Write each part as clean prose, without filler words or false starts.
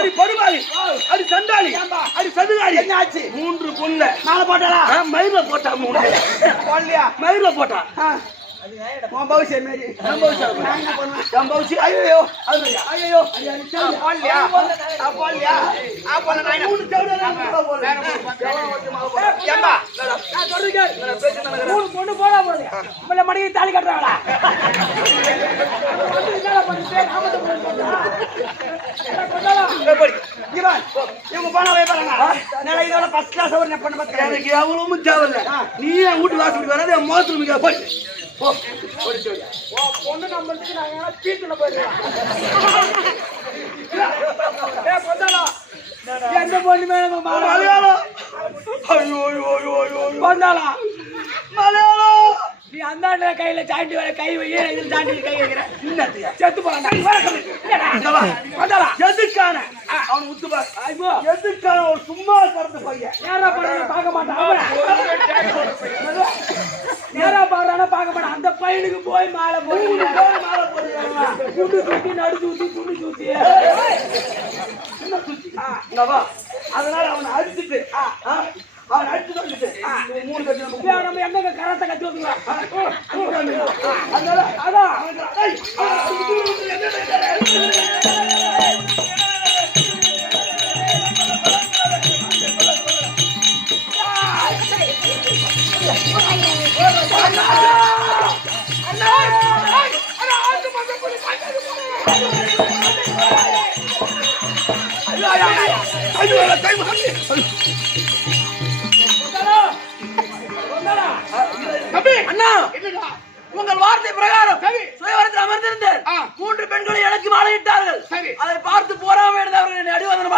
அடி படுவாளி, அடி சண்டாளி, அடி சதுகாளி. என்னாச்சு? 3 பொண்ணு மாலை போட்டாளா? மயில போட்டா 3 போடலையா? மயில போட்டா. உன் பவுசியம் மாரி. என் பவுசியம். நான் என்ன பண்ணுவேன்? என் பவுசி. ஐயோ ஐயோ ஐயோ போடலையா? போடலையா? போடல நான் 3 சவுடா போல. ஏம்பா நான் சொல்றேன் 3 பொண்ணு போடா போகுது. நம்மள மடியை தாலி கட்டுறாங்களா? என்ன பண்ணிட்டு நாமத்தை போடுறா? இவன் இவங்க போனவே பாருங்க. நான் இதோட ஃபர்ஸ்ட் கிளாஸ் ஒரு பண்ண பார்த்தேன். எனக்கு எவ்வளவு தேவையில்ல. நீ என் வீட்டு வாசலுக்கு வராது, என் மோசத்துல மிக போய் போ. பொண்ணு நம்பருக்கு நாங்க தீட்டுல போயிடுறோம். எந்த பொண்ணுமே மலையாளம். ஐயோ ஐயோ ஐயோ ஐயோ வந்தாளா? மலையாளம். நீ அந்த கையில சாண்டி வர கை வை, இதில் சாண்டி கை வைக்கிற. என்னத்தையா செத்து போறான். வந்தாளா? எதுக்கான அவன் உத்துபா எதுக்கான ஒரு சும்மா கறந்து பையன் நேரா பாடுறான பார்க்க மாட்டான். நேரா பாடுறான பார்க்க மாட்டான். அந்த பையனுக்கு போய் மாலை போய் மாலை போடுறாங்க. துண்டு சுத்தி நடு சுத்தி துண்டு சுத்தி என்ன சுத்தி அதனால அவனை அடிச்சுட்டு அவன் அடிச்சு சொல்லிட்டு 3 கட்டி நம்ம எங்க கரத்தை கட்டி வந்துக்கலாம். அதனால அதான் உங்கள் வார்த்தை பிரகாரம் சுயவரத்தில் அமர்ந்திருந்தேன். 3 பெண்களை எனக்கு மாலையிட்டார்கள். அதை பார்த்து போராம அவர்கள் அடிவாதனம்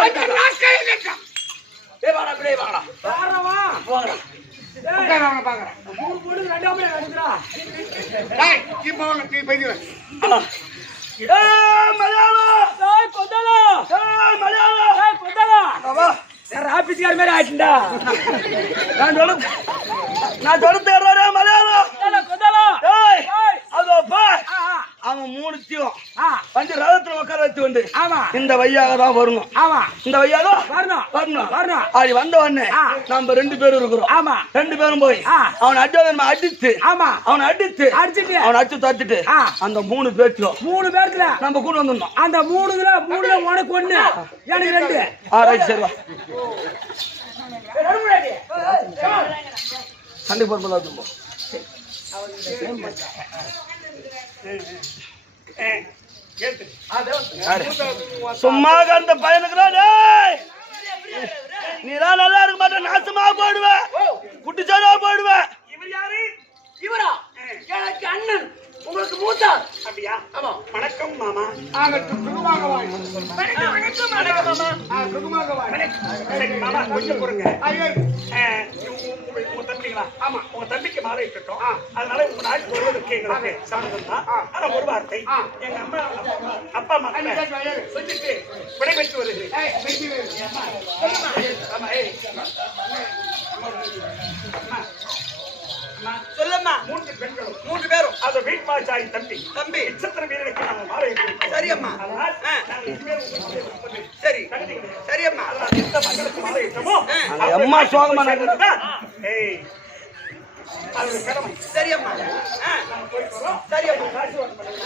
ஆபீஸ்கார மாதிரி ஆயிட்டுண்டா. நான் சொல்ல மலையாளம் அதோ பா அவன் 3 வந்து ரதத்துல உட்கார வச்சு வந்து இந்த வையாக தான் வரணும். இந்த வையாக வரணும். அது வந்த உடனே நம்ம 2 பேரும் இருக்கிறோம். 2 பேரும் போய் அவனை அடிச்சு அவனை அடிச்சுட்டு அவனை அடிச்சு தச்சுட்டு அந்த 3 பேர்த்துல நம்ம கூட வந்துடணும். அந்த 3 உனக்கு 1 எனக்கு 2. ரைட் சரி வா சண்டை போடும்போது சும்மா அந்த பையனுக்கு நீதான் நல்லா இருக்க மாட்டேன். நாசமா போடுவேன், குட்டிச்சாரா போடுவேன். இவர் யாரு? இவரா? எனக்கு அண்ணன், உங்களுக்கு மூத்தார். அப்படியா? ஆமா. வணக்கம் மாமா. ஆகட்டும், சுகமாக வாய். வணக்கம் மாமா. சுகமாக வாய். மாமா கொஞ்சம் பொறுங்க. ஐயோ உங்க தம்பிங்களா? ஆமா, உங்க தம்பிக்கு மாலை இருக்கட்டும். அதனால உங்க நாட்டுக்கு வருவதற்கு எங்களுக்கு சாதகம் தான். ஆனா ஒரு வார்த்தை, எங்க அம்மா அப்பா அம்மா சொல்லிட்டு விடைபெற்று வருகிறேன். சொல்லம்மா. 3 பெண்களும் 3 பேரும் அது வீட்மாச்சாரி தம்பி நட்சத்திர வீரனுக்கு நம்ம மாலை இருக்கோம். சரி அம்மா. சரி சரி அம்மா. எந்த மகளுக்கு மாலை இருக்கமோ அம்மா சோகமா ஏய் அது கடமை. சரி அம்மா. நம்ம போயிட்டு வரோம். சரி அம்மா. ஆசீர்வாதம் பண்ணுங்க.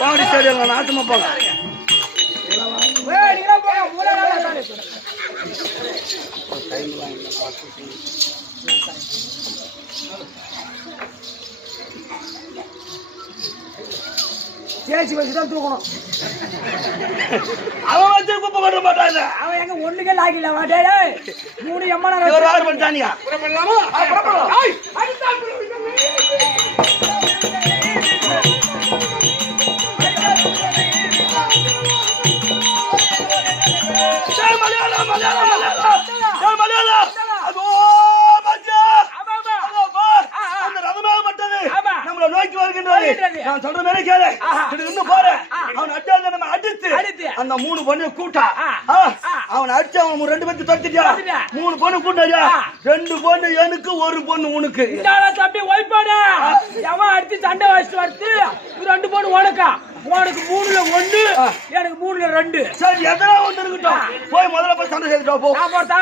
பாடி சரியா நாசமா போங்க. ஏய் நீங்க போங்க. மூலரால தானே சேச்சி வச்சுதான் தூக்கணும். அவன் வச்சு குப்பை கொட்ட மாட்டாங்க. அவன் எங்க ஒண்ணுக்கே லாகில வாடே 3 எம்மனா ஒரு ஆறு பண்ணிட்டானியா புறப்படலாமா? புறப்படலாம். ஏய் அடிச்சான் மலையாளம் அதோ மஞ்சா அந்த ரதமாக பட்டது நம்மளை நோக்கி வருகின்றது. நான் சொல்ற மாதிரி கேளு. இன்னும் போறேன். அவன் அடிச்சு நம்ம அடிச்சு அந்த 3 பொண்ணு கூட்டா அவனை அடிச்சு அவன் 2 பேர்த்து தொடுத்துட்டியா? 3 பொண்ணு கூட்டாயா? 2 பொண்ணு எனக்கு 1 பொண்ணு உனக்கு. தம்பி ஒய்பாடு எவன் அடிச்சு சண்டை வச்சுட்டு வருது 2 பொண்ணு உனக்கா? உனக்கு 3ல 1 எனக்கு 3ல 2. சரி எதனா ஒண்ணு இருக்கட்டும். போய் முதல்ல போய் சண்டை செய்துட்டு வா, போ. நான் போறதா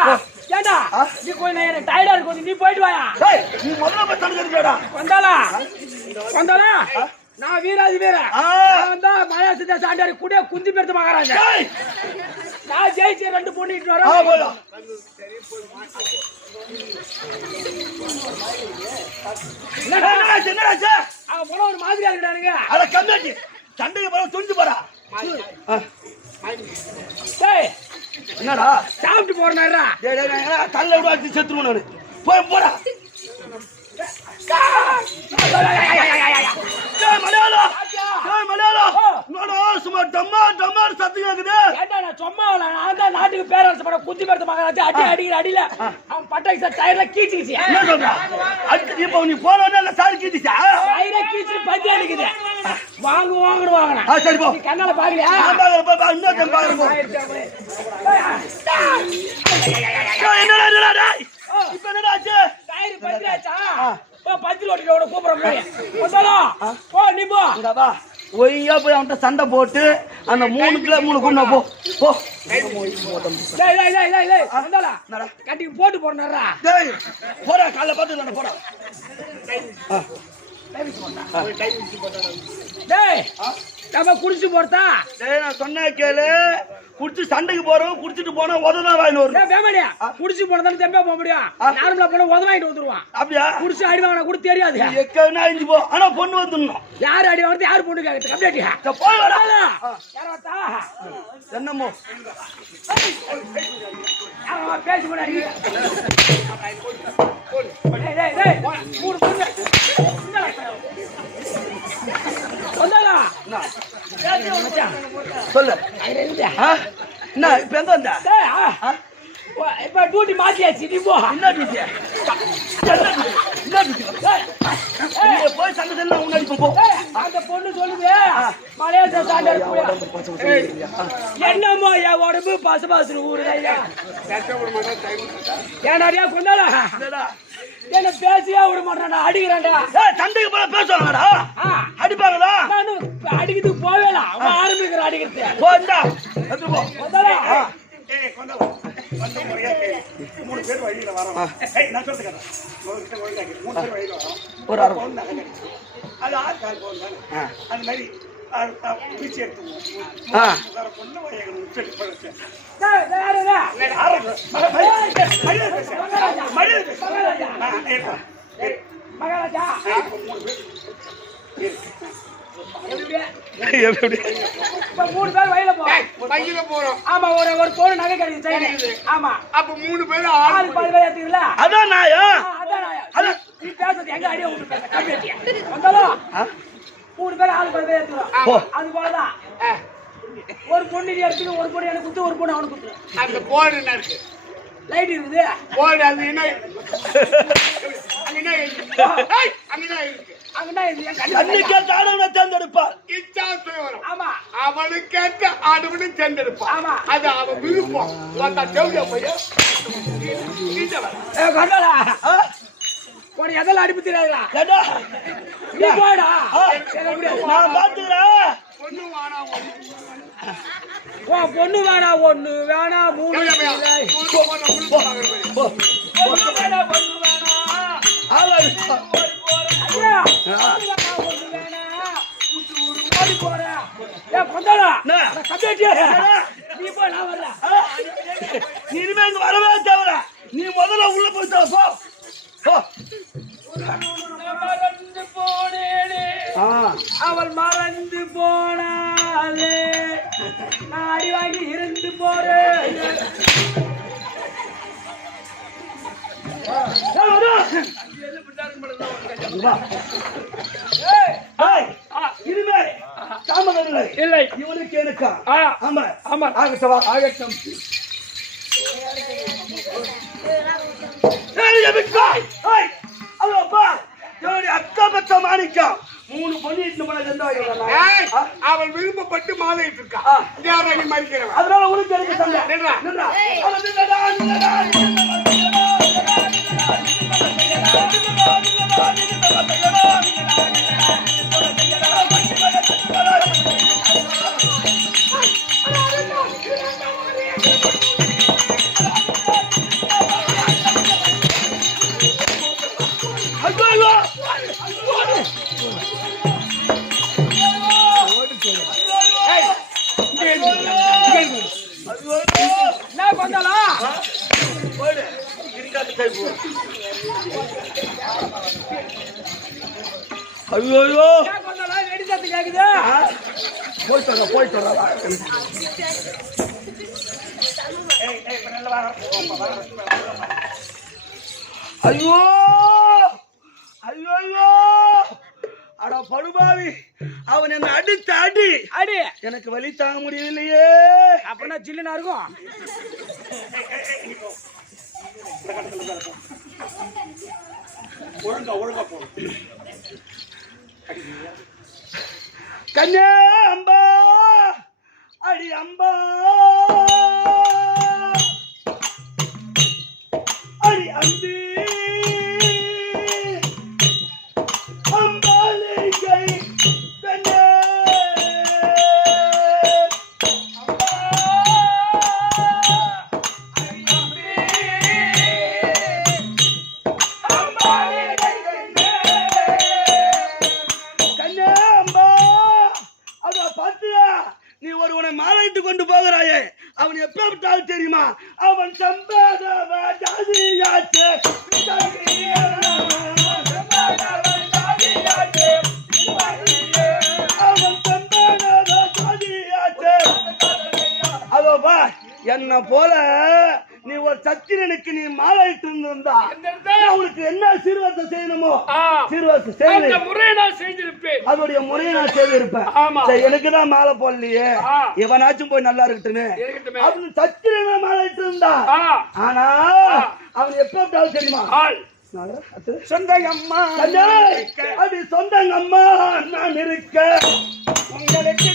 ஏண்டா நீ கொஞ்சம் எனக்கு டயர்டா இருக்கு நீ போயிட்டு வாயா. டேய் நீ முதல்ல போய் சண்டை செய்துடா. வந்தாளா நான் வீராதி வீர நான் தான் மாயா சித்தா சாண்டாரி கூட குந்தி பெருத்து மகாராஜா. டேய் நான் ஜெயிச்சு 2 பொண்ணு இட்டு ஆ வரேன். போடா. என்னடா அவன் போன ஒரு மாதிரியா இருக்கானுங்க. அட கம்மியாச்சு. சண்டைக்கு போற துணிஞ்சு போடா. டேய் என்னடா சாப்பிட்டு போறேன்டா. டேய் டேய் நான் தள்ள விட அடிச்சு செத்துருவேன் நானு. போய் போடா. டேய் மலையாளம். டேய் மலையாளம். என்னடா சும்மா டம்மா சத்தம் கேக்குது. ஏண்டா நான் சும்மா நான் தான் நாட்டுக்கு பேரரசு பட குந்தி பெருத்து மகாராஜா அடிக்கிற அடியில அவன் பட்டாக்கி டயர்ல கீச்சிக்கிச்சு. என்ன சொல்ற? அடுத்து இப்போ நீ போறவனே இல்ல சாரி கீதிச்சா? டயர்ல கீச்சி பத்தி அடிக்குது. வாங்கணும். சரி போ. நீ கண்ணால பாக்கலையா? நான் பாக்குறேன் இன்னொருத்தன் பாக்குறேன் போ. என்னடா டேய் இப்போ என்னடா ஆச்சு? டயர் பத்தி ஆச்சா? போ பத்தி ஓட்டிட்டோட கூப்பிடுற போய். வந்தாலும் போ நீ போ. இங்க வா. ஒய்யா போய் அவன்கிட்ட சண்டை போட்டு அந்த 3 குண்ணா போ. போ. டேய் வந்தாளா கட்டிக்கு போட்டு போறேன்டா. டேய் போடா காலைல பாத்து போடா. டேய் நம்ம குடிச்சு போறதா? டேய் நான் சொன்னா கேளு. குடிச்சு சண்டைக்கு போறோம். குடிச்சிட்டு போனா உததான் வாங்கிட்டு வரும். டேய் பேமடியா குடிச்சு போனதால தெம்பே போக முடியும். நார்மலா போனா உத வாங்கிட்டு வந்துருவான். அப்படியா? குடிச்சு அடி வாங்கினா கூட தெரியாது. எக்கனா அழிஞ்சு போ. ஆனா பொண்ணு வந்துடணும். யார் அடி வாங்குறது யார் பொண்ணு கேக்குறது கம்ப்ளீட்டியா? போய் வாடா. யார் வரதா? என்னமோ யார் பேசி போடாடி. டேய் மூணு பொண்ணு. வந்தாளா? சொல்லு. ஐயா என்ன இப்ப எங்க வந்த? டேய் இப்ப டியூட்டி மாத்தியாச்சு நீ போ. என்ன டியூட்டி? நீ போய் சண்டை செல்ல முன்னாடி போ. அந்த பொண்ணு சொல்லுது மலையாள சாண்டர் என்னமோ என் உடம்பு பசு பசுன்னு ஊருது ஐயா. ஏன்னாடியா கொண்டாடா என்ன பேசியே விட மாட்டான்டா அடிக்கிறான்டா. சண்டைக்கு போல பேசுவாங்கடா. அடிப்பாங்களா? நானும் அடிக்கிறதுக்கு போவேலாம் அவன் ஆரம்பிக்கிற அடிக்கிறது. போண்டா எடுத்து போ. கொண்டாடா ஏய் கொண்டாடா வந்து முறையா கேளு. 3 பேர் வழியில வரோம். ஏய் நான் சொல்றேன். 3 பேர் வழியில வரோம். ஒரு அரை அது ஆட்கால் போறானே. அந்த மாதிரி பிச்சை எடுத்துவோம். வேற பொண்ணு வயகணும் சொல்லி படுச்சேன். டேய் யாரடா? மகாராஜா எப்படி? இப்ப 3 பேர் வயல போ. வயல போறோம். ஆமா ஒரு பொண்ணு நகை கிடைக்குது சைடு. ஆமா அப்ப 3 பேர் ஆளுக்கு 10 பேர் ஏத்துறீங்களா? அதான் நாயா? அதான் நாயா. நீ பேசுறது எங்க அடிய விட்டு பேச கம்மிட்டியா. வந்தாலும் 3 பேர் ஆளுக்கு 10 பேர் ஏத்துறோம். அது போலதான். ஒரு பொண்ணு நீ எடுத்து ஒரு பொண்ணு எனக்கு குத்து ஒரு பொண்ணு அவனுக்கு குத்து. அந்த போர்டு என்ன இருக்கு? லைட் இருக்குது. போர்டு அது என்ன? அங்கனா இருக்கு. அங்கனா இருக்கு. அங்கனா இது என் கண்ணு. அன்னைக்கு தானவனை தேர்ந்தெடுப்பார். இச்சாசை வரும். ஆமா. அவனுக்கேற்ற ஆடவனை தேர்ந்தெடுப்பான். ஆமா. அது அவன் விருப்பம். வந்தா தேவையா பையன்? கண்ணாடா உனக்கு எதெல்லாம் அடிப்பு தெரியாதுடா. ஏடா நீ போடா. நான் பாத்துக்கிறேன். பொண்ணு வானா பொண்ணு வேணா ஒண்ணு வேணா 3 போ. பொண்ணு வேணா பொண்ணு வேணா ஆளா ஐயா ஒண்ணு வேணா ஓடி போற. கொண்டாடா நீ போ நான் வரல. நீ இனிமே இங்க வரவே தேவையில்ல. நீ முதல்ல உள்ள போய் போ. மறந்து போனேனே அவள் மறந்து போனாலே நான் அடி வாங்கி இருந்து போறேன். இனிமே தாமதம் இல்லை. இல்லை இவனுக்கு எனக்கா? ஆமா ஆமா ஆகட்டும் ஆகட்டும். அக்கா பச்ச மாணிக்கம் 3 பொண்ணு இட்டு மேல அவள் விருப்பப்பட்டு மாலையிட்டு இருக்கா. யாரை மறிக்கிறவன்? அதனால உனக்கு எனக்கு சண்டை. ஐயோ வெடி சத்தம் கேக்குது. போயிட்டு வரா ஐயோ ஐயோ அட படுபாவி, அவன் என்ன அடித்த அடி எனக்கு வலி தாங்க முடியவில்லையே. அப்படின்னா சில்லுனா இருக்கும். ஒழுங்கா போ. கண்ணே அம்பா அடி அம்பா அடி அம்பி அம்பாலிகை கண்ணே கொண்டு போகிறாயே, அவன் எப்ப தெரியுமா? அவன் சம்பாதவ ஜாதியாச்சே அதோ பா, என்ன போல நீ ஒரு சத்திரனுக்கு நீ மாலை இட்டு இருந்தா அவனுக்கு என்ன சீர்வரிசை செய்யணுமோ சீர்வரிசை செய்திருப்பேன். அதோடைய முறையை நான் செய்திருப்பேன். எனக்குதான் மாலை போடலையே, இவனாச்சும் போய் நல்லா இருக்கட்டுமே அவனு சத்திரன மாலை இட்டு இருந்தா. ஆனா அவன் எப்ப தெரியுமா? சொந்தங்கம்மா அது சொந்தங்கம்மா நான் இருக்க உங்களுக்கு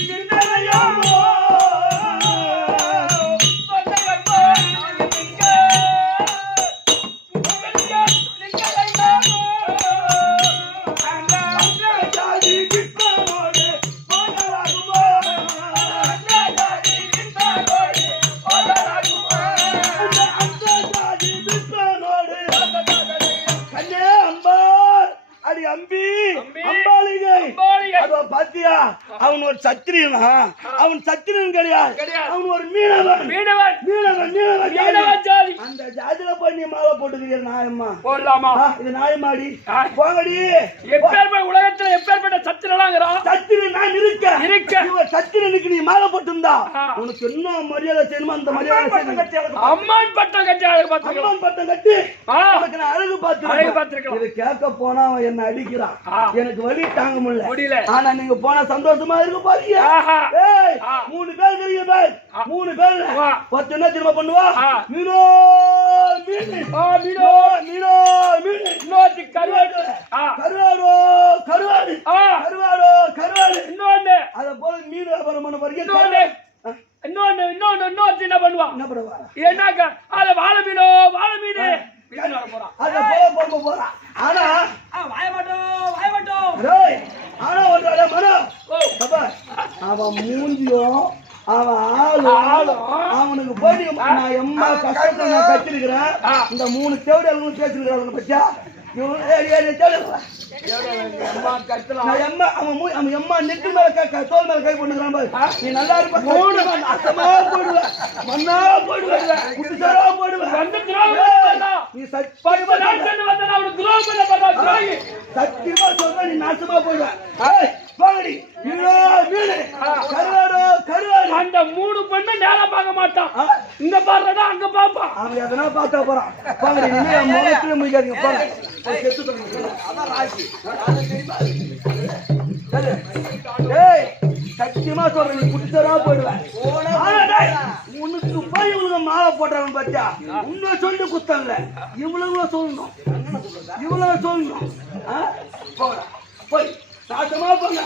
பாத்தியா? அவன் ஒரு சத்திரியனா? அவன் சத்திரியன் கிடையாது, அவன் ஒரு மீனவன். அந்த ஜாதியில போய் நீ மாலை போட்டுக்கிற நியாயமா? போடலாமா? இது நியாயமாடி? போங்கடி. உலகத்துல எப்பேற்பட்ட சத்திரனாங்கிறான். சத்திரியன் நான் இருக்க சத்திரியனுக்கு நீ மாலை போட்டிருந்தா உனக்கு என்ன மரியாதை செய்யணுமோ அந்த மரியாதை. அம்மான் பட்டம் கட்டி அம்மான் பட்டம் கட்டி உனக்கு நான் அழகு பார்த்து இது கேட்க போனா அவன் என்ன அடிக்கிறான். எனக்கு வலி தாங்க முடியல. ஆனா நீங்க போனா சந்தோஷமா இருக்க போறீங்க. 3 பேர் இருக்கீங்க, 3 பேர் 10 என்ன திரும்ப பண்ணுவா? மீனோ மீனோ மீனோ மீனோ கருவாடு கருவாடோ கருவாடு கருவாடோ கருவாடு. இன்னொன்னு அத போல மீன் வியாபாரம் பண்ண போறீங்க. இன்னொன்னு என்ன பண்ணுவா? என்ன பண்ணுவா? ஏன்னாக்கா அத வாழை மீனோ வாழை மீன் அத போல போறான். ஆனா வாய மாட்டோம் ஆனா ஒன்றாட மனோ அவன் மூஞ்சியும் அவன் ஆளும் அவனுக்கு போய் நான் எம்மா கஷ்டத்தை நான் கத்திருக்கிறேன். இந்த 3 தேவடியாளர்களும் பேசிருக்கிறாங்க பத்தியா? தோல் மேல கை பண்ணுறான். நீ நல்லா இருப்ப போயிடுவேன், மண்ணா போயிடுவேன், நீ சத்தியமா சொல்ற நீ நாசமா போயிடுவேன். அந்த 3 பெண்ணு நேரம் பார்க்க மாட்டான். இங்க பாடுறதா அங்க பாப்பான். அவன் எதனா பார்த்தா போறான். முகத்துல முடிக்காதீங்க. சத்தியமா சொல்றேன், நீ குடிச்சரா போயிடுவேன். உனக்கு போய் இவங்க மாலை போடுறாங்க பாத்தியா? இன்னும் சொல்லி குத்தம்ல இவ்வளவு சொல்லணும், இவ்வளவு சொல்லணும். போய் நாசமா போங்க.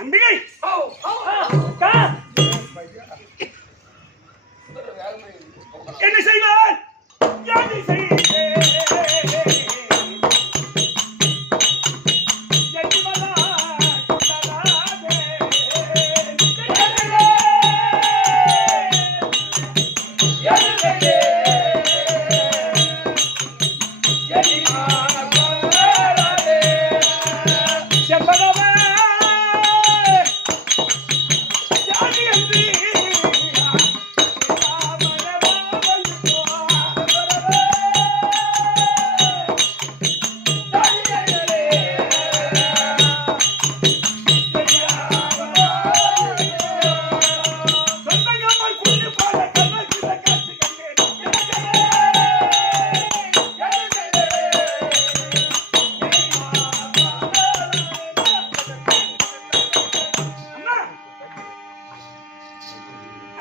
அம்பிகை என்ன செய்வார்?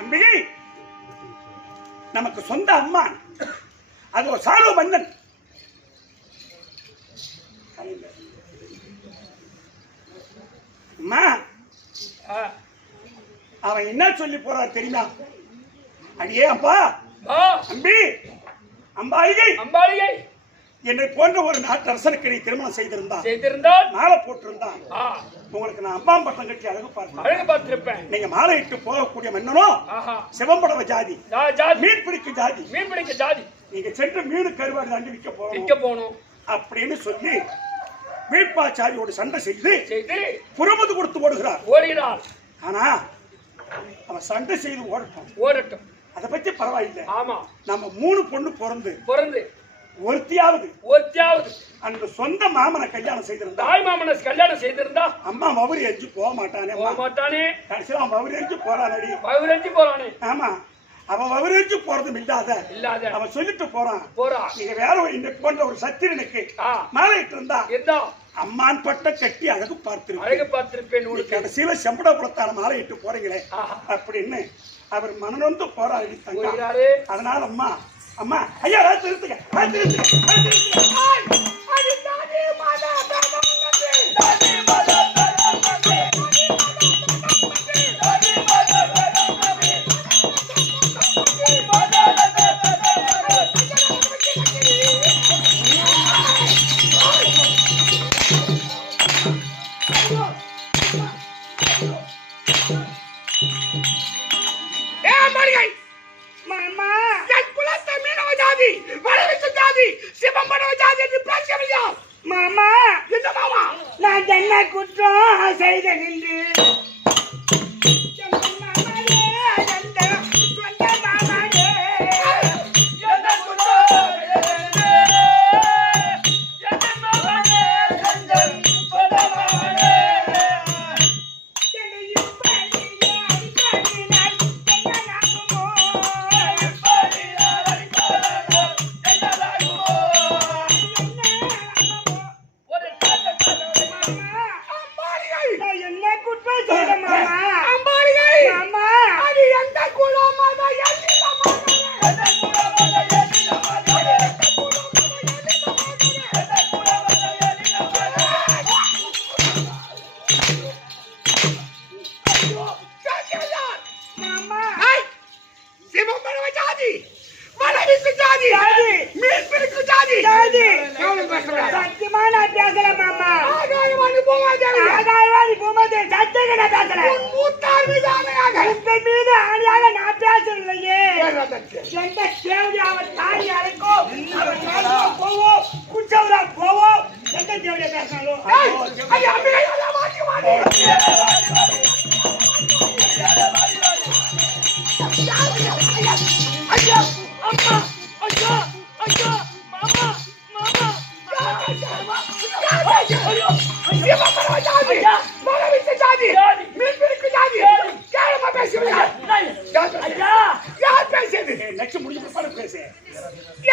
அம்பிகை நமக்கு சொந்த அம்மா. அது ஒரு சார்வ மன்னன். அம்மா அவன் என்ன சொல்லி போறார் தெரியுமா? அடியே அப்பா அம்பி அம்பாளிகை என்னை போன்ற ஒரு நாட்டு அரசனுக்கு நீ திருமணம் செய்திருந்தால் மாலை போட்டிருந்தான் உங்களுக்கு நான் அம்மா பட்டம் கட்டி அழகு பார்த்திருப்பேன். நீங்க மாலை இட்டு போகக்கூடிய மன்னனும் சிவம்படவ ஜாதி, மீன் பிடிக்கும் ஜாதி. நீங்க சென்று மீனு கருவாடு தாண்டி விற்க போகணும் அப்படின்னு சொல்லி வீட்பாச்சாரியோடு சண்டை செய்து புறமுது கொடுத்து ஓடுகிறார். ஆனா அவன் சண்டை செய்து ஓடட்டும், அதை பத்தி பரவாயில்லை. ஆமா, நம்ம 3 பொண்ணு பிறந்து ஒருத்தியாவது அந்த சொந்த மாமனை கல்யாணம் செய்திருந்தா அம்மா மவுரி எரிஞ்சு போக மாட்டானே. கடைசியில் அவன் மவுரி எரிஞ்சு போறானே. ஆமா, அவன் மவுரி எரிஞ்சு போறதும் இல்லாத அவன் சொல்லிட்டு போறான். நீங்க வேற இந்த போன்ற ஒரு சத்திரனுக்கு மாலையிட்டு இருந்தா அம்மான் பட்ட கட்டி அழகு பார்த்திருப்பேன். கடைசியில செம்படபுரத்தான மாலையிட்டு போறீங்களே அப்படின்னு அவர் மனநொந்து போராடி. அதனால அம்மா ஐயா திருத்துங்க. மாமா நான் என்ன குற்றம் செய்த நின்று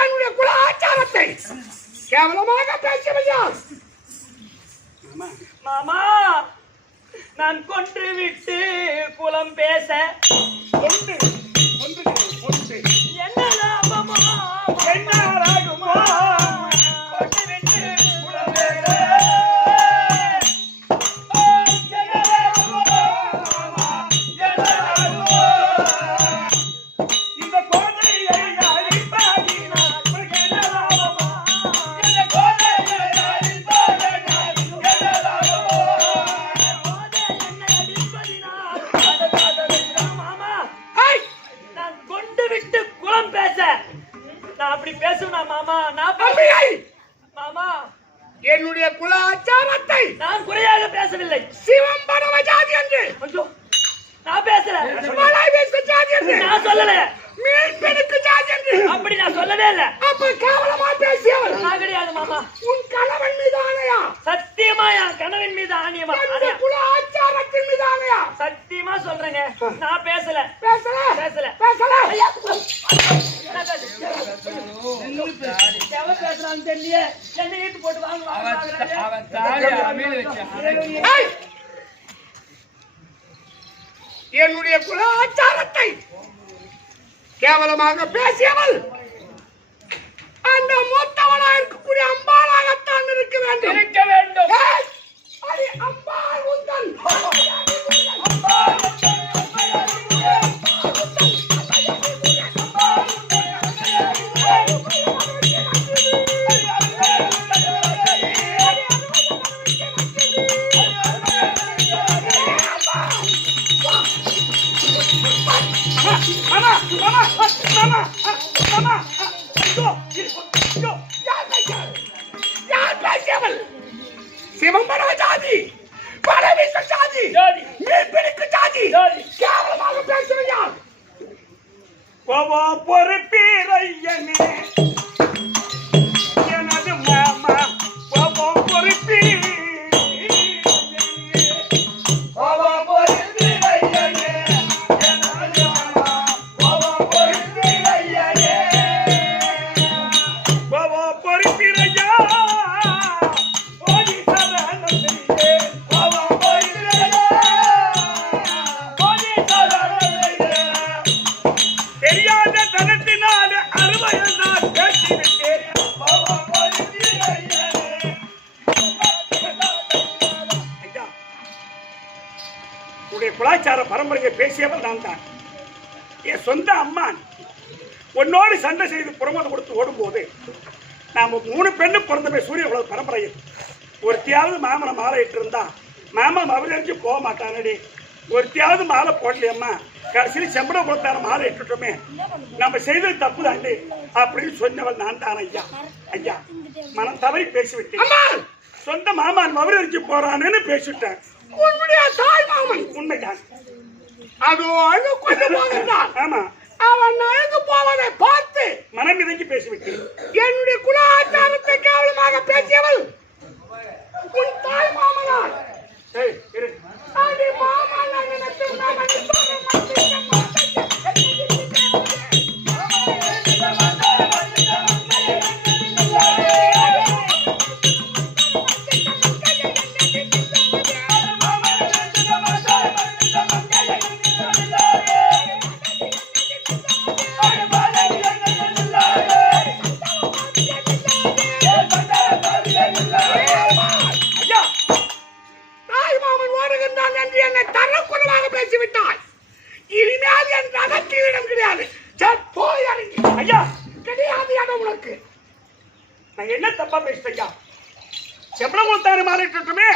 என்னுடைய குல ஆச்சாரத்தை கேவலமாக பேசவில்லை. மாமா நான் கொன்று விட்டு குலம் பேச என்ன லாபமா என்ன ராகுமா கொன்று விட்டு குலம் பேச இந்த கோதையை அழிப்பாடினால் என்ன லாபமா? இந்த கோதையை அழிப்பாடினால் என்ன லாபமா? நான் கொண்டு விட்டு குலம் பேச நான் அப்படி பேசுனா மாமா மாமா என்னுடைய குல ஆச்சாரத்தை நான் குறையாக பேசவில்லை. சிவம்பரவ ஜாதி என்று ஐயோ நான் பேசுறேன். மலாய் பேச ஜாதி என்று நான் சொல்லல. மீன் பெருக்கு ஜாதி என்று அப்படி நான் சொல்லவே இல்ல. அப்ப கேவலமா பேசியவர் நான் கிடையாது மாமா. உன் கணவன் மீது ஆணையா? சத்தியமா என் கணவன் மீது ஆணையமா என்னுடைய குல ஆச்சாரத்தின் மீது ஆணையா? சத்தியமா சொல்றேங்க நான் பேசல. ஐயா எவன் பேசுறான்னு தெரியல. என்ன ஈட்டு போட்டு வாங்க. என்னுடைய குல ஆச்சாரத்தை கேவலமாக பேசியவள் அந்த மூத்தவளா இருக்கக்கூடிய அம்பாளாகத்தான் இருக்க வேண்டும். ஏய், அடி அம்பாள் உந்தன் சிவம்பரவ ஜாதி, பரவிச ஜாதி, மீன்பிடிக்கு ஜாதி, கேவலமாக பேசுகிறார். கோவா பொறுப்பீரையனே எனது மாமா கோவா பொறுப்பீர் கலாச்சார பரம்பரையை பேசியவள் நான் தான். என் சொந்த அம்மா உன்னோடு சண்டை செய்து புறமோது கொடுத்து ஓடும்போது நாம 3 பெண்ணும் பிறந்தமே சூரிய உலக பரம்பரையில் ஒருத்தியாவது மாமனை மாலை இட்டு இருந்தா மாமன் அவரறிஞ்சு போக மாட்டானடி. ஒருத்தியாவது மாலை போடலையம்மா, கடைசியில் செம்பட கொடுத்தார மாலை இட்டுட்டோமே, நம்ம செய்தது தப்பு தாண்டி அப்படின்னு சொன்னவள் நான் தான். ஐயா ஐயா மனம் தவறி பேசிவிட்டேன். சொந்த மாமன் அவரறிஞ்சு போறான்னு பேசிவிட்டேன். உன்னுடைய தாய் மாமன் உண்மைதான். அதோ அழகு கொண்டு போகிறான். ஆமா, அவன் அழகு போவதை பார்த்து மனம் இறங்கி பேசிவிட்டேன். என்னுடைய குலாச்சாரத்தை கேவலமாக பேசியவள் உன் தாய் மாமனார். அடி மாமன் நினைத்து பேசிவிட்டாய். இனிமேல் என் ரகத்தியிடம் கிடையாது. போய் இறங்கி. ஐயா கிடையாது இடம் உனக்கு. நான் என்ன தப்பா பேசிட்டேன்? செம்பளம் கொடுத்தாரு மாறிட்டுமே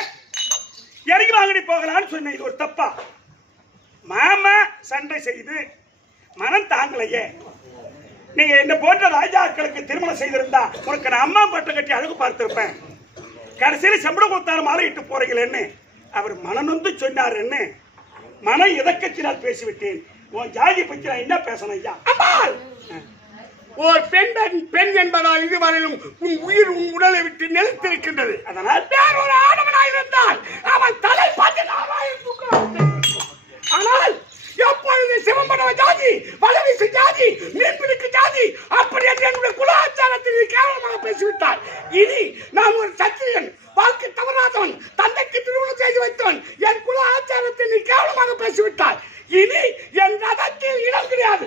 இறங்கி வாங்கடி போகலான்னு சொன்னேன். இது ஒரு தப்பா? மாமா சண்டை செய்து மனம் தாங்கலையே. நீங்க என்ன போன்ற ராஜாக்களுக்கு திருமணம் செய்திருந்தா உனக்கு நான் அம்மா பட்டம் கட்டி அழகு பார்த்திருப்பேன். கடைசியில் செம்பளம் கொடுத்தாரு மாலையிட்டு போறீங்களேன்னு அவர் மனநொந்து சொன்னாருன்னு மனம் எதக்கச்சினால் பேசிவிட்டேன். உன் ஜாதி பற்றி நான் என்ன பேசணும் ஐயா? ஒரு பெண் என்பதால் இதுவரையிலும் உன் உயிர் உன் உடலை விட்டு நிலைத்திருக்கின்றது. அதனால் வேறொரு ஆடவனாய் இருந்தால் அவன் தலை பார்த்து ஆனால் எப்பொழுது சிவம்பரவ ஜாதி, வலவிசு ஜாதி, மீன்பிடிக்கு ஜாதி அப்படி என்று என்னுடைய குலாச்சாரத்தில் கேவலமாக பேசிவிட்டார். இனி நான் ஒரு சத்திரியன், வாழ்க்கை தவறாதவன், தந்தைக்கு திருமணம் செய்து வைத்தவன். என் குல ஆச்சாரத்தை நீ கேவலமாக பேசிவிட்டார். இனி என் ரதத்தில் இடம் கிடையாது.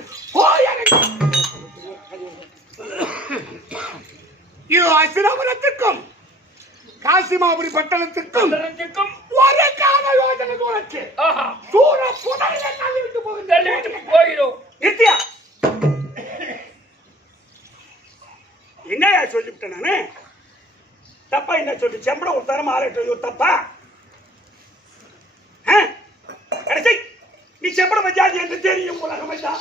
இது அசிரபுரத்திற்கும் காசிமாபுரி பட்டணத்திற்கும் ஒரு கால யோஜனை தூரத்து தூர புதலை தள்ளிவிட்டு போகிறோம். நித்யா என்னையா சொல்லிவிட்டேன் நானு? தப்பா என்ன சொல்லி செம்படம் ஒரு தரம் ஆரட்டு தப்பா? கடைசி நீ செம்படம் ஜாதி என்று தெரியும் உலகம் ஐயா.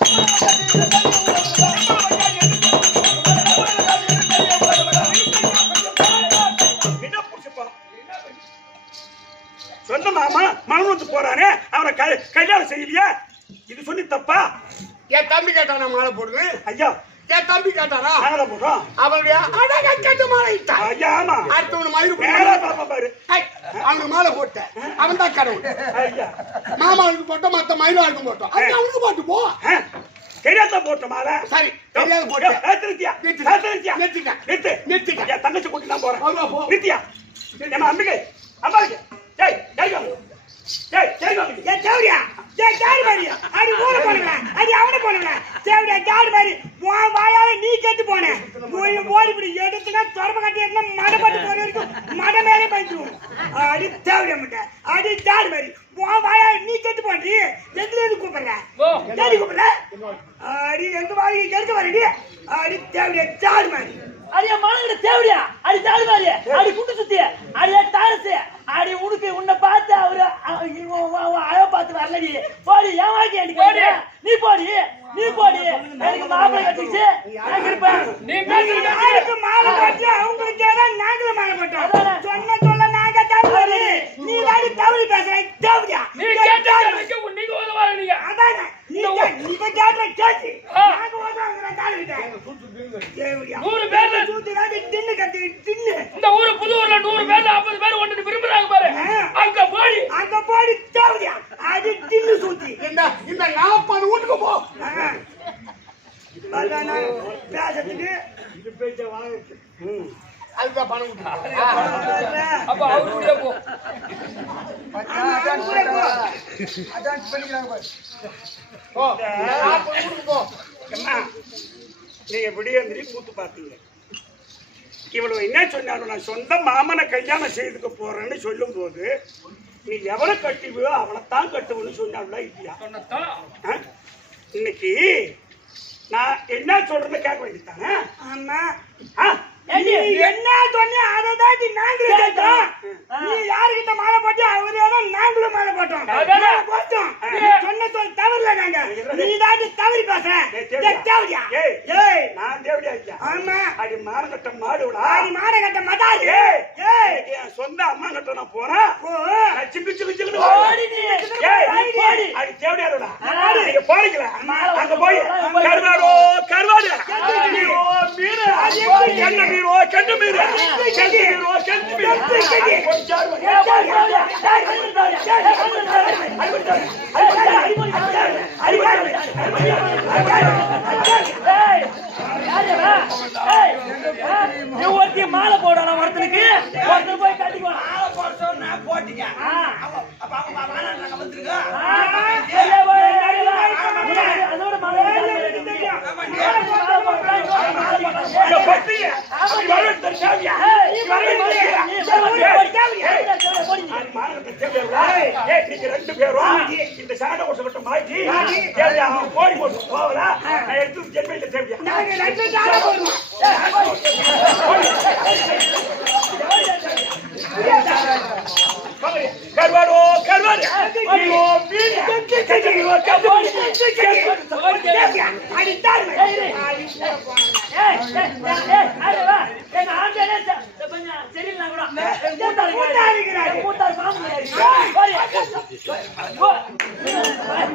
சொந்த மாமா மனநொந்து போறானே அவனை கல்யாணம் செய்யலையா? இது சொல்லி தப்பா? என் தம்பி கேட்டானா மாலை போடுது? ஐயா என் தம்பி கேட்டாரா மாலை போடுறோம். அவளுடைய அழகை கேட்டு மாலை இட்டான். ஐயா ஆமா அடுத்தவனு மயிறு பாரு அவனுக்கு மாலை போட்ட அவன் தான் கடவுள். ஐயா மாமாவுக்கு போட்டோம், மத்த மயிலாவுக்கு போட்டோம். அவனுக்கு போட்டு போ. தெரியாத போட்ட மாலை. சரி தெரியாத போட்ட நிறுத்தியா தங்கச்சி கூட்டி நான் போறேன். நிறுத்தியா நம்ம அம்பிகை அம்பாளுக்கு ஜெய் ஜெய் ஜெய் ஜெய் தேவரியா ஜாடு மாதிரி அடி ஊர போனவன அடி அவன போனவன தேவடா ஜாடு மாதிரி வாயால நீ கெட்டு போன போய் ஓடிபடி எடுத்துனா தொடர்பு கட்டி என்ன மடப்பட்டு போற வரைக்கும் மட மேலே பைத்தும் அடி தேவடா மட்ட அடி ஜாடு மாதிரி வாயால நீ கெட்டு போறீ எதுல இருந்து கூப்பிடுற ஏடி கூப்பிடுற அடி எங்க வாய் எங்க வரடி அடி தேவடா ஜாடு மாதிரி அடியா மானங்கட தேவடியா அடி ஜாடு மாதிரி அடி குண்டு சுத்தி அடியா டாரஸ் அடி உனக்கு உன்னை பார்த்து அவரு அழ பார்த்து வரலடி போடி ஏமாட்டி அடி போடி நீ போடி எனக்கு மாப்பிள்ளை கட்டிச்சு நான் இருப்பேன் நீ யாருக்கு மாலை கட்டி அவங்களுக்கு ஏதாவது நாங்களும் மாலை போட்டோம் சொன்ன நாங்க தவறு நீ தாடி தவறு பேசுற தேவடியா நீ கேட்டா நீங்க உதவாங்க அதானே நீங்க கேட்ட கேட்டு நாங்க ஓடுறாங்க காலிட்டேன் தேவடியா 100 பேர்ல சூத்திராடி தின்னு கட்டி தின்னு இந்த ஊரு புது ஊர்ல 100 பேர்ல 50 பேர் ஒண்ணு விரும்புறாங்க பாரு அங்க போடி தேவடியா அது தின்னு சூத்தி இந்த 40 வீட்டுக்கு போ பல்லானா பேசத்துக்கு இது பேச்ச வாங்க அதுதான் பணம் விட்டு அப்ப அவருடைய போ அதான் பண்ணிக்கிறாங்க போ 40 வீட்டுக்கு போ அம்மா நீங்க விடியந்திரி கூத்து பார்த்தீங்க இவ்வளவு என்ன சொன்னாலும் நான் சொந்த மாமனை கல்யாணம் செய்துக்க போறேன்னு சொல்லும் போது நீ எவனை கட்டுவியோ அவனைத்தான் கட்டுவன்னு சொன்னாங்களா இல்லையா சொன்னதான் இன்னைக்கு நான் என்ன சொல்றேன்னு கேட்க வேண்டியதானே ஆமா ஆ? நீ என்ன சொன்னியா அதை தாண்டி நாங்களும் கேட்டோம் நீ யாருக்கிட்ட மாலை போட்டு அவரே தான் நாங்களும் மாலை போட்டோம் மாலை போட்டோம் சொன்ன சொல் தவறுல நாங்க நீ தாண்டி தவறி பேசுற தேவடியா ஏய் நான் தேவடியா ஐயா ஆமா அடி மானகட்ட மாடுடா ஆடி மாலை கட்ட மதாரி ஏய் என் சொந்த அம்மா கிட்ட நான் போறேன் நான் சிக்கு சிக்கு சிக்கு போடி நீ ஏய் போடி அடி தேவடியாடா நீங்க போறீங்களா அங்க போய் கருவாடு மீன் என்ன மீனோ கெண்ட மீன் கெண்ட மீன் நீ ஒருத்தி மாலை போடணும் ஒருத்தனுக்கு ஒருத்தர் போய் கட்டிக்குவான் அதோட மாலை ரெண்டு பேரும் இந்த சாட கொட்ட மாற்றி போடி போட்டு போவலா நான் எடுத்து ஜென்மையில தேவையா கருவாடோ கருவாடு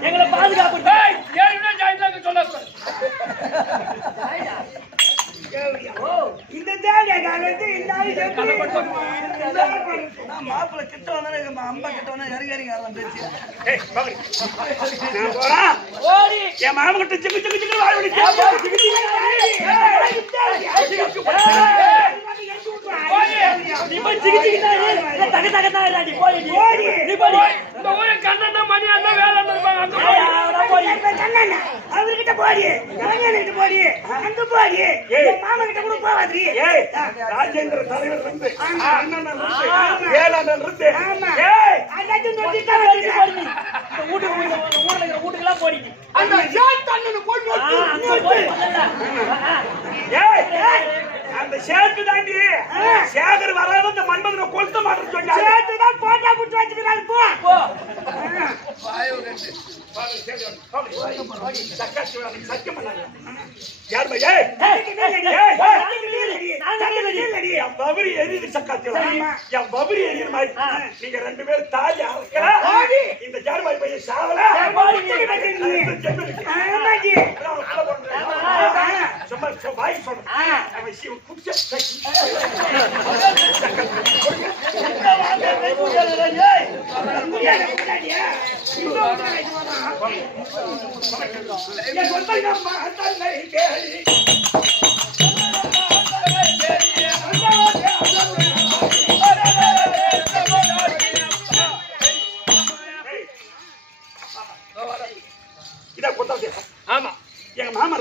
எங்களை பாதுகாப்பு இந்த தேவடியா காலத்து இந்த மாப்பிள்ள கிட்ட வந்தானே அம்மா கிட்ட வந்தா இறங்கி ஆரம்பிச்சு ஓடி என் மாம கிட்ட சிக்கு சிக்கு சிக்கு வாழி நீ போய் சிகிச்சைக்கு தக தக தான் நீ போய் நீ போய் இந்த ஊரை கண்ணா மணி அண்ணா வேலை இருப்பாங்க அங்க போய் அவர்கிட்ட போடி மணியன்கிட்ட போடி அங்க போடி மாமா கிட்ட கூட போவாதீ ஏய் ராஜேந்திர தலைவர் இருந்து அண்ணன் இருந்து வேளாளன் இருந்து ஏய் அண்ணாச்சி நொட்டிட்டா வீட்டுக்கெல்லாம் போடி அந்த ஷாட் அண்ணனை போய் ஏய் அந்த சேட்டு தாண்டி சேகர் வராத இந்த மன்மதனை கொளுத்த மாட்டேன்னு சொன்னாரு சேட்டு தான் போட்டா புடிச்சு வச்சிருக்காரு போ போ சத்தியம் பண்ணாங்க யார் பையா என் பபரி எரியுது சக்காத்தில என் பபரி எரியுற மாதிரி நீங்க ரெண்டு பேரும் தாலி அறுக்கல இந்த ஜார்பாய் பையன் சாவல சும்மா பாய் சொல்றேன் அவன் சிவ குப்ச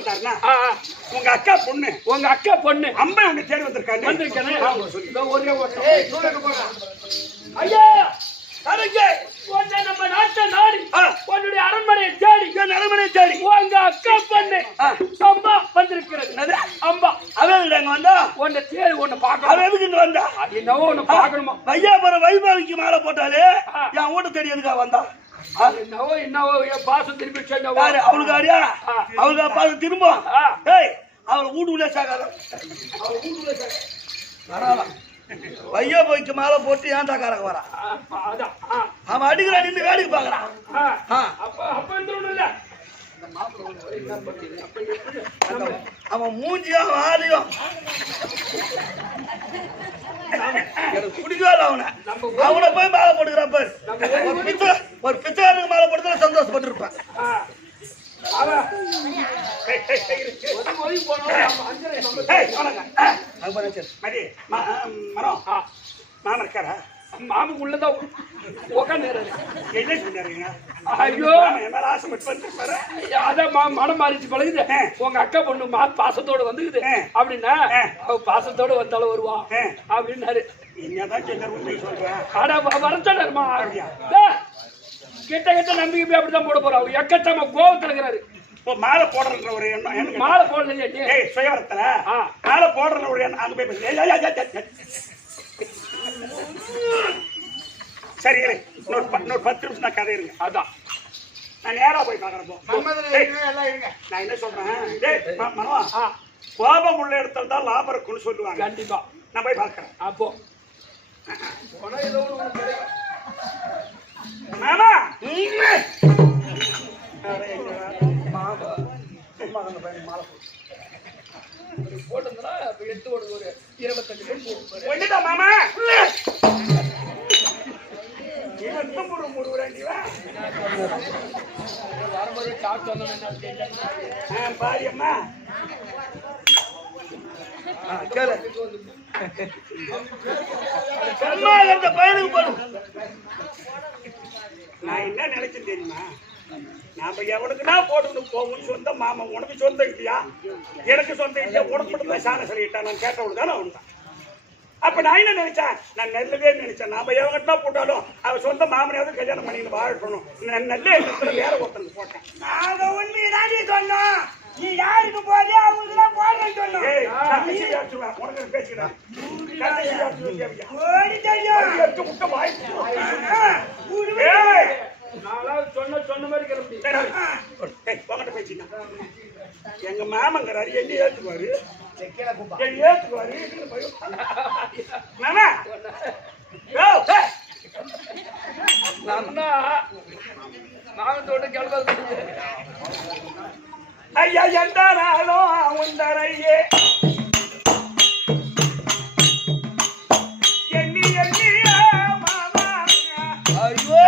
வந்தாருன்னா ஆ, உங்க அக்கா பொண்ணு உங்க அக்கா பொண்ணு அம்மா உன்னை தேடி வந்திருக்காங்க. வந்திருக்கேனே. சொல்லி இதோ ஒரே ஓட்டம். ஐயா, அரங்கே உன்னை நம்ம நாட்டை நாடி ஆ. உன்னுடைய அரண்மனையை தேடி என் அரண்மனை தேடி உங்க அக்கா பொண்ணு அம்மா வந்திருக்கிறது. என்னது? அம்மா அவன் இங்க வந்தா உன்னை தேடி உன்னை அவன் பார்க்கணும். எதுக்கு இங்க வந்தா? அது என்னவோ உன்னை பார்க்கணுமா? வையாபுரம் வைபாவிக்கு மாலை போட்டாலே ஆ. என் வீட்டு தேடி எதுக்கா வந்தா? என்னவோ என் பாசம் திருப்பி சொன்னவோ. யாரு அவளுக்கு ஆடியா? ஆ. அவளுக்கு அப்பா திரும்ப ஆ. ஏய் அவளை வீட்டுக்குள்ளே சாகாத. அவளை வீட்டுக்குள்ளே சாக வராலாம். வையாபுரிக்கு மாலை போட்டு ஏன் தாக்காரங்க வரா? அதான். அவன் அடிக்கிறான் நின்று வேடிக்கை பாக்குறான். ஆ. அப்ப வந்துடும். அவன் மூஞ்சியும் ஆலையும் எனக்கு பிடிக்காது அவனை. அவனை போய் மாலை போட்டுக்கிறான் பாரு. ஒரு பிச்சைக்காரனுக்கு மாலை போட்டு சந்தோஷப்பட்டு இருப்பேன். மரம் மாமன் இருக்காரா? மாமுக்கு உள்ளதான் உட்காந்து என்ன சொன்னாருங்க? ஐயோ, என் மேல ஆசைப்பட்டு வந்துருப்பாரு. அதான் மனம் மாறிச்சு பழகுது. உங்க அக்கா பொண்ணு பாசத்தோட வந்துக்குது அப்படின்னா அவ பாசத்தோட வந்தாலும் வருவா அப்படின்னாரு. என்னதான் சொன்னாரு? உண்மை சொல்றேன். ஆனா வரச்சாருமா கிட்ட கிட்ட நம்பிக்கை போய் அப்படிதான் போட போறா. அவர் எக்கச்சமா கோவத்துல இருக்கிறாரு. மாலை போடுற ஒரு எண்ணம் எனக்கு. மாலை போடலையே நீ? ஏய் சுயவரத்துல மாலை போடுற ஒரு எண்ணம் அங்க போய் பேசு. சரி இன்னொரு 10 நிமிஷம் நான் கதை இருங்க. அதான் நான் நேரா போய் பாக்குறப்போ நான் என்ன சொல்றேன், மனவா கோபம் உள்ள இடத்துல தான் லாபம் இருக்குன்னு சொல்லுவாங்க. கண்டிப்பா நான் போய் பாக்குறேன். அப்போ மாமா போட்டிருந்தா எடுத்து ஒரு 25 ஒண்ணுதான் மாமா. வரும்போது காத்து வந்தோம். பாரியம்மா அந்த பையனுக்கு போடும். நான் என்ன நினைச்சேன் தெரியுமா? நாம எவனுக்குன்னா போட்டுக்கணும் போகும்னு சொந்த மாமா. உனக்கு சொந்தம் இல்லையா? எனக்கு சொந்தம் இல்லையா? உனக்கு மட்டும் தான் சாண சொல்லிட்டான். நான் கேட்டவனு தானே அவன் தான். அப்ப நான் என்ன நினைச்சேன்? நான் நல்லதே நினைச்சேன். நாம எவங்கிட்ட போட்டாலும் அவன் சொந்த மாமனையாவது கல்யாணம் பண்ணி வாழணும். நல்ல இடத்துல வேற ஒருத்தனுக்கு போட்டேன். நாங்க உண்மைதான் சொன்னோம். நீ யாருக்கு போதே அவங்களுக்கு தான் போடுறேன்னு சொன்னோம். ஏய் கடைசி யாச்சுவா உனக்கு பேசிக்கிறேன். கடைசி யாச்சுவா ஓடி தெரியும். எடுத்து முட்டை வாய்ப்பு. ஏய் நாளாவது சொன்ன மாதிரி கிளம்பி உங்ககிட்ட பேசினா எங்க மாமங்கிறாரு என்ன ஏத்துக்குவாரு ஏத்துக்குவாரு மாமா மாமத்தோட கிளம்பது ஐயா எந்த நாளும் உந்தரையே எண்ணி எண்ணியா மாமா. ஐயோ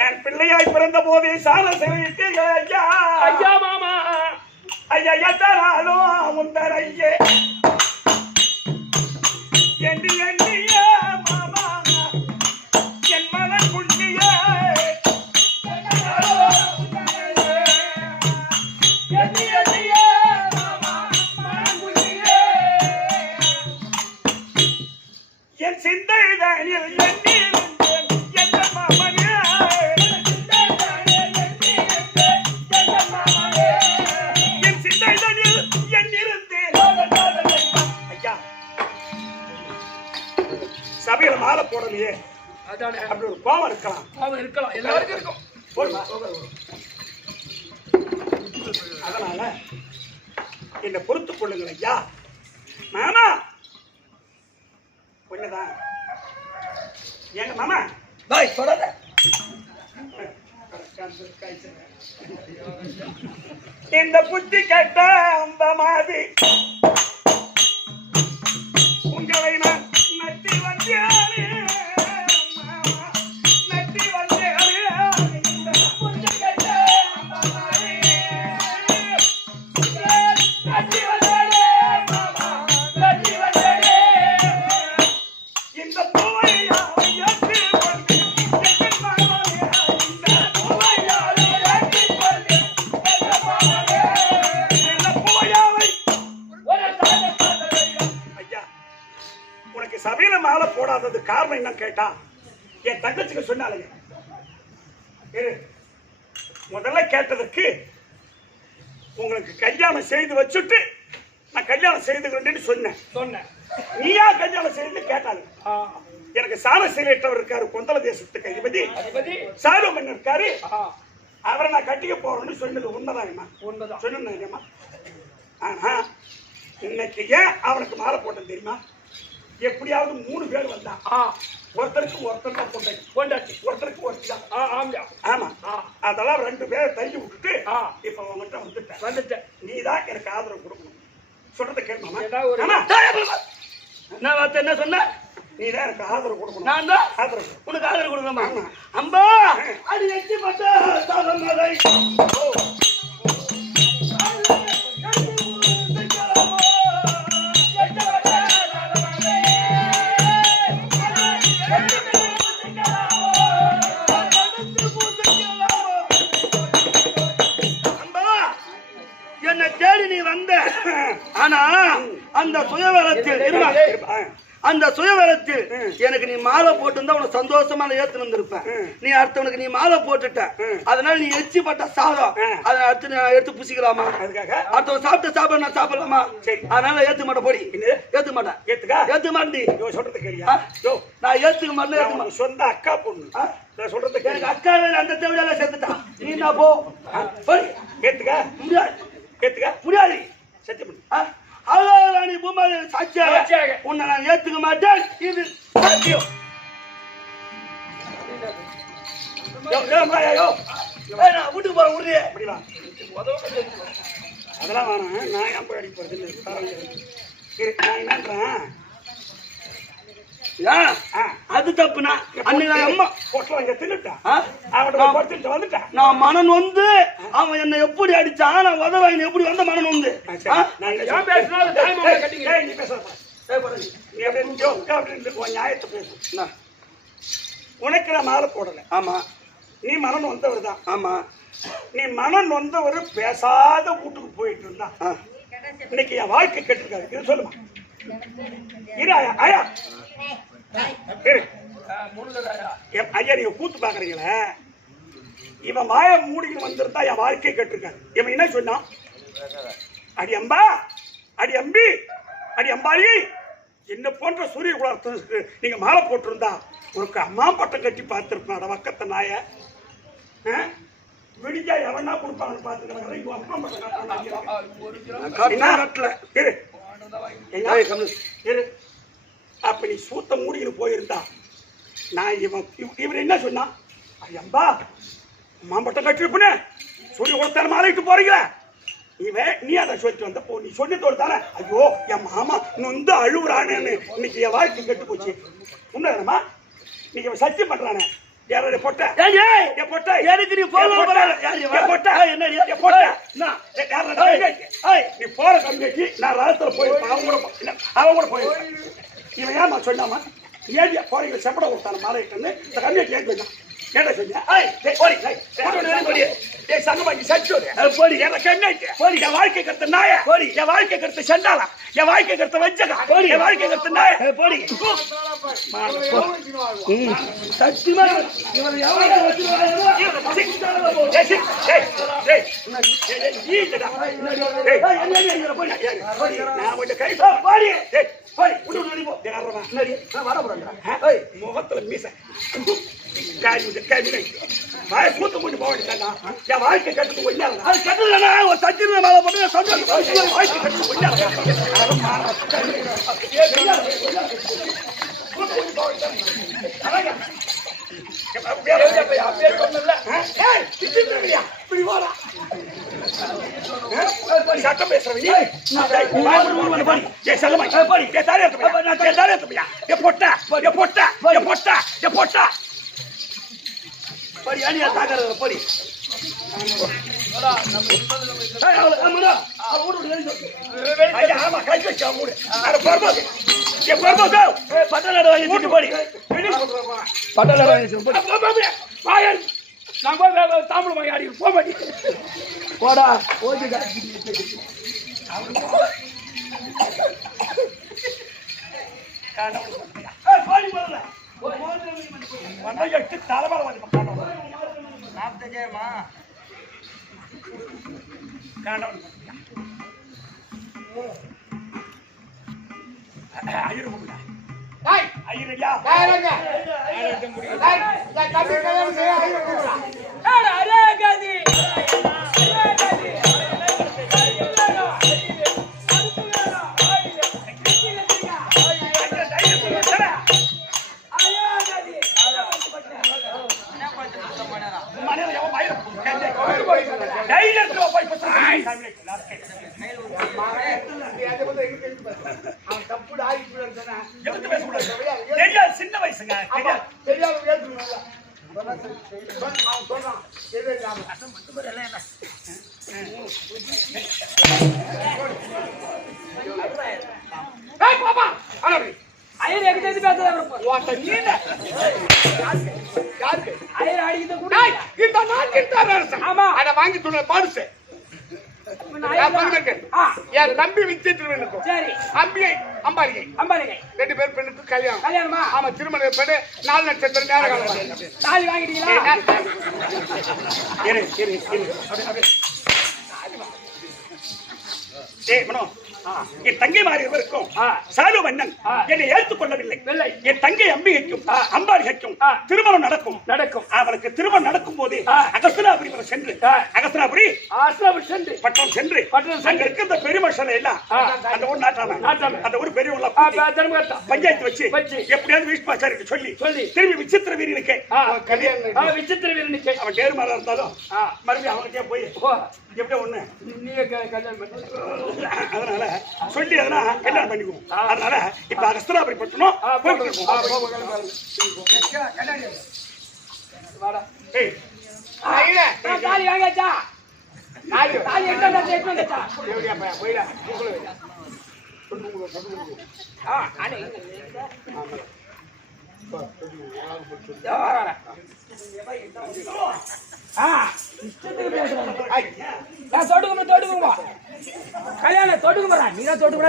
நான் பிள்ளையாய் பிறந்த போதே சால செய்து ஐயா ஐயா மாமா ஐயா எத்தனாலும் உந்தரையே எண்ணி எண்ணிய மாமா என் மனம் குண்டிய என் சிந்தை தானில் எண்ணிருந்தேன் எந்த மாமனே. என் சிந்தை தானில் எண்ணிருந்தேன். ஐயா சபையில மாலை போடலையே அதானே அப்படி ஒரு கோபம் இருக்கலாம். அவன் இருக்கலாம், எல்லாருக்கும் இருக்கும். அதனால என்னை பொறுத்துக் கொள்ளுங்கள் ஐயா. மாமா ஒண்ணுதான் எங்க மாமா பாய் சொல்லாத. இந்த புத்தி கட்ட அந்த மாதிரி உங்களை நான் நட்டி வந்தாரு நட்டி உனக்கு சபையில மாலை போடாதது காரணம் என்னன்னு கேட்டா என் தங்கச்சிக்கு சொன்னாலுங்க. முதல்ல கேட்டதற்கு உங்களுக்கு கல்யாணம் செய்து வச்சுட்டு நான் கல்யாணம் செய்துக்கிறேன்னு சொன்னேன். நீயா கல்யாணம் செய்து கேட்டாங்க. எனக்கு சாரசீலற்றவர் இருக்காரு, கொந்தள தேசத்துக்கு அதிபதி சாலுமன் இருக்காரு, அவரை நான் கட்டிக்க போறேன்னு சொன்னது உண்மைதான் சொன்னேன். ஆனா இன்னைக்கு ஏன் அவனுக்கு மாலை போட்டேன் தெரியுமா? எப்படியாவது 3 பேர் வந்தான். ஒருத்தருக்கு ஒருத்தர் தான் பொண்டாட்டி, ஒருத்தருக்கு ஒருத்தர். ஆமா, அதெல்லாம் 2 பேரை தள்ளி விட்டுட்டு இப்ப அவங்ககிட்ட வந்துட்டேன். நீ தான் எனக்கு ஆதரவு கொடுக்கணும். சொல்றத கேட்கணுமா? என்ன வார்த்தை என்ன சொன்ன? நீ தான் எனக்கு ஆதரவு கொடுக்கணும். நான் தான் ஆதரவு உனக்கு ஆதரவு கொடுக்கணுமா? அம்பா அது எட்டி பட்ட சாதம் மலை. ஆனா அந்த சுயவரத்தில் எனக்கு நீ மாலை போட்டு உனக்கு சந்தோஷமா ஏத்து வந்திருப்பேன். நீ அடுத்தவனுக்கு நீ மாலை போட்டுட்ட, அதனால நீ எச்சி பட்ட சாதம் அதை அடுத்து நான் எடுத்து புசிக்கலாமா? அடுத்தவன் சாப்பிட்ட சாப்பிட நான் சாப்பிடலாமா? அதனால ஏத்துக்க மாட்டேன். போடி ஏத்துக்க மாட்டேன். ஏத்துக்க மாட்டேன். சொல்றது கேளியா? நான் ஏத்துக்க மாட்டேன். சொந்த அக்கா பொண்ணு சொல்றது எனக்கு அக்காவே அந்த தேவையில சேர்த்துட்டான். நீ நான் போ ஏத்துக்க முடியாது. ஏத்துக்க முடியாது. சத்தியம் நீ பூமாரி சாட்சியாக உன்னை நான் ஏத்துக்க மாட்டேன். இது சாத்தியம். வீட்டுக்கு போற உறுதியே அதெல்லாம் வேணாம். நான் ஏன் போய் அடிக்க போறது? நான் என்னன்றேன், அது தப்புனா அன்னைக்கு அம்மா பொட்டல இங்க தின்னுட்டான். அவன் படுத்துட்டு வந்துட்டான். நான் மனன் வந்து அவன் என்ன எப்படி அடிச்சான், நான் உதவாங்க எப்படி வந்த மனன் வந்து நியாயத்தை பேசு. உனக்கு நான் மாலை போடல. ஆமா, நீ மனன் வந்தவர் தான். ஆமா, நீ மனன் வந்தவர் பேசாத வீட்டுக்கு போயிட்டு இருந்தா இன்னைக்கு என் வாழ்க்கை கேட்டிருக்காரு. இது சொல்லுமா? ஐயா ஐயா, நீங்க கூத்து பாக்குறீங்களே, இவன் வாய மூடிக்கு வந்திருந்தா என் வாழ்க்கையை கேட்டிருக்காரு. இவன் என்ன சொன்னான்? அடி அம்பா, அடி அம்பி, அடி அம்பாளி, என்ன போன்ற சூரிய குலத்துக்கு நீங்க மாலை போட்டிருந்தா உனக்கு அம்மா பட்டம் கட்டி பார்த்திருப்பான். வக்கத்த நாய விடிஞ்சா எவனா கொடுப்பாங்கன்னு பார்த்துக்கிறாங்க. அப்ப நீ சூத்த மூடின்னு போயிருந்தா நான் இவன் என்ன சொன்னான்? ஐயம்பா மாம்பட்டம் கட்டிருப்பனே சொல்லி கொடுத்தாரு மாலைட்டு போறீங்களா? இவன் நீ அதை சொல்லிட்டு வந்த போ. நீ சொல்லித்தோடு தானே. ஐயோ என் மாமா நொந்து அழுவுறானேன்னு இன்னைக்கு என் வாழ்க்கை கெட்டு போச்சு. உண்மைதானமா? இன்னைக்கு சத்தியம் பண்றானே. யாரோட பொட்ட பொட்ட எனக்கு நீ போற நீ போற கம்மியாக்கி நான் ராத்திர போயிருப்பேன். அவங்க கூட போயிருப்பேன். இவன் ஏமா சொன்னாமா? ஏடியா போறீங்க செப்பட கொடுத்தான மாலைட்டு இந்த கம்மியாக்கி ஏன் சொன்னான்? என்ன சொன்ன? என் வாழ்க்கை கருத்த நாய, என் வாழ்க்கை கருத்த செண்டாளா, என் வாழ்க்கை கருத்த வஞ்சகா, என் வாழ்க்கை கருத்த நாய போடி. சத்தியமா முகத்துல மீச சூத்த போட்டு போக வேண்டியதா? என் வாழ்க்கை கட்டுக்கு கொஞ்சம் அது கட்டுலன்னா ஒரு சத்தியமா மேல போட்டு சந்தோஷம் வாழ்க்கை கட்டுக்கு கொஞ்சம் சட்டம் பேசுறவங்க படி அணியா தாக்கற படி ஆமா கை வச்சு மூடு அட பர்போது ஏ பர்போது பட்டலட வாங்கி படி பட்டலட வாங்கி பாயன் நான் போய் தாம்பளம் வாங்கி ஆடி போ படி போடா ஓடிடா பாடி போடல வந்தா 8 தலைமலை வந்து காணோம். காணோம். ஐயர் கூப்பிடா. ஐயரையா. சின்ன வயசுங்க ஐயர் எங்க பேசுறது ஐயர் அடிக்கிட்ட கூட இந்த நாட்டின் தரரசன். ஆமா அத வாங்கி துணை பாடுசே. என் தம்பி வித்திருவனுக்கும் சரி அம்பிகை அம்பாலிகை அம்பாலிகை 2 பேர் பெண்ணுக்கு கல்யாணம். கல்யாணமா ஆமா திருமண பெண்ணு 4 நட்சத்திரம் நேர காலம். தாலி வாங்கிட்டீங்களா இரு இரு இரு அப்படியே ஏய் மனோ என் தங்கை மாறி இருவருக்கும் சாலு மன்னன் என்னை ஏற்றுக்கொள்ளவில்லை. என் தங்கை அம்பிகைக்கும் அம்பாலிகைக்கும் திருமணம் நடக்கும் நடக்கும். அவளுக்கு திருமணம் நடக்கும் போது அகஸ்தினாபுரி சென்று அகஸ்தினாபுரி சென்று பட்டம் சென்று அங்க இருக்க இந்த பெருமஷனை எல்லாம் அந்த ஊர் நாட்டாம அந்த ஊர் பெரியவங்கள பஞ்சாயத்து வச்சு எப்படியாவது வீஷ்மாச்சாரிக்கு சொல்லி திரும்பி விசித்திர வீரனுக்கு கல்யாணம் விசித்திர வீரனுக்கு அவன் நேர்மாறா இருந்தாலும் மறுபடியும் அவனுக்கே போய் எப்படி ஒண்ணு நீங்க கல்யாணம் பண்ணி அதனால சொல்லி அதனா கல்யாணம் பண்ணிக்குவோம். அதனால இப்ப அகஸ்தினாபுரி பட்டணும் தாலி வாங்கியாச்சா தாலி எட்டாச்சா தொடுங்க கல்யாணம் தொடுங்க நீங்க தொடுங்க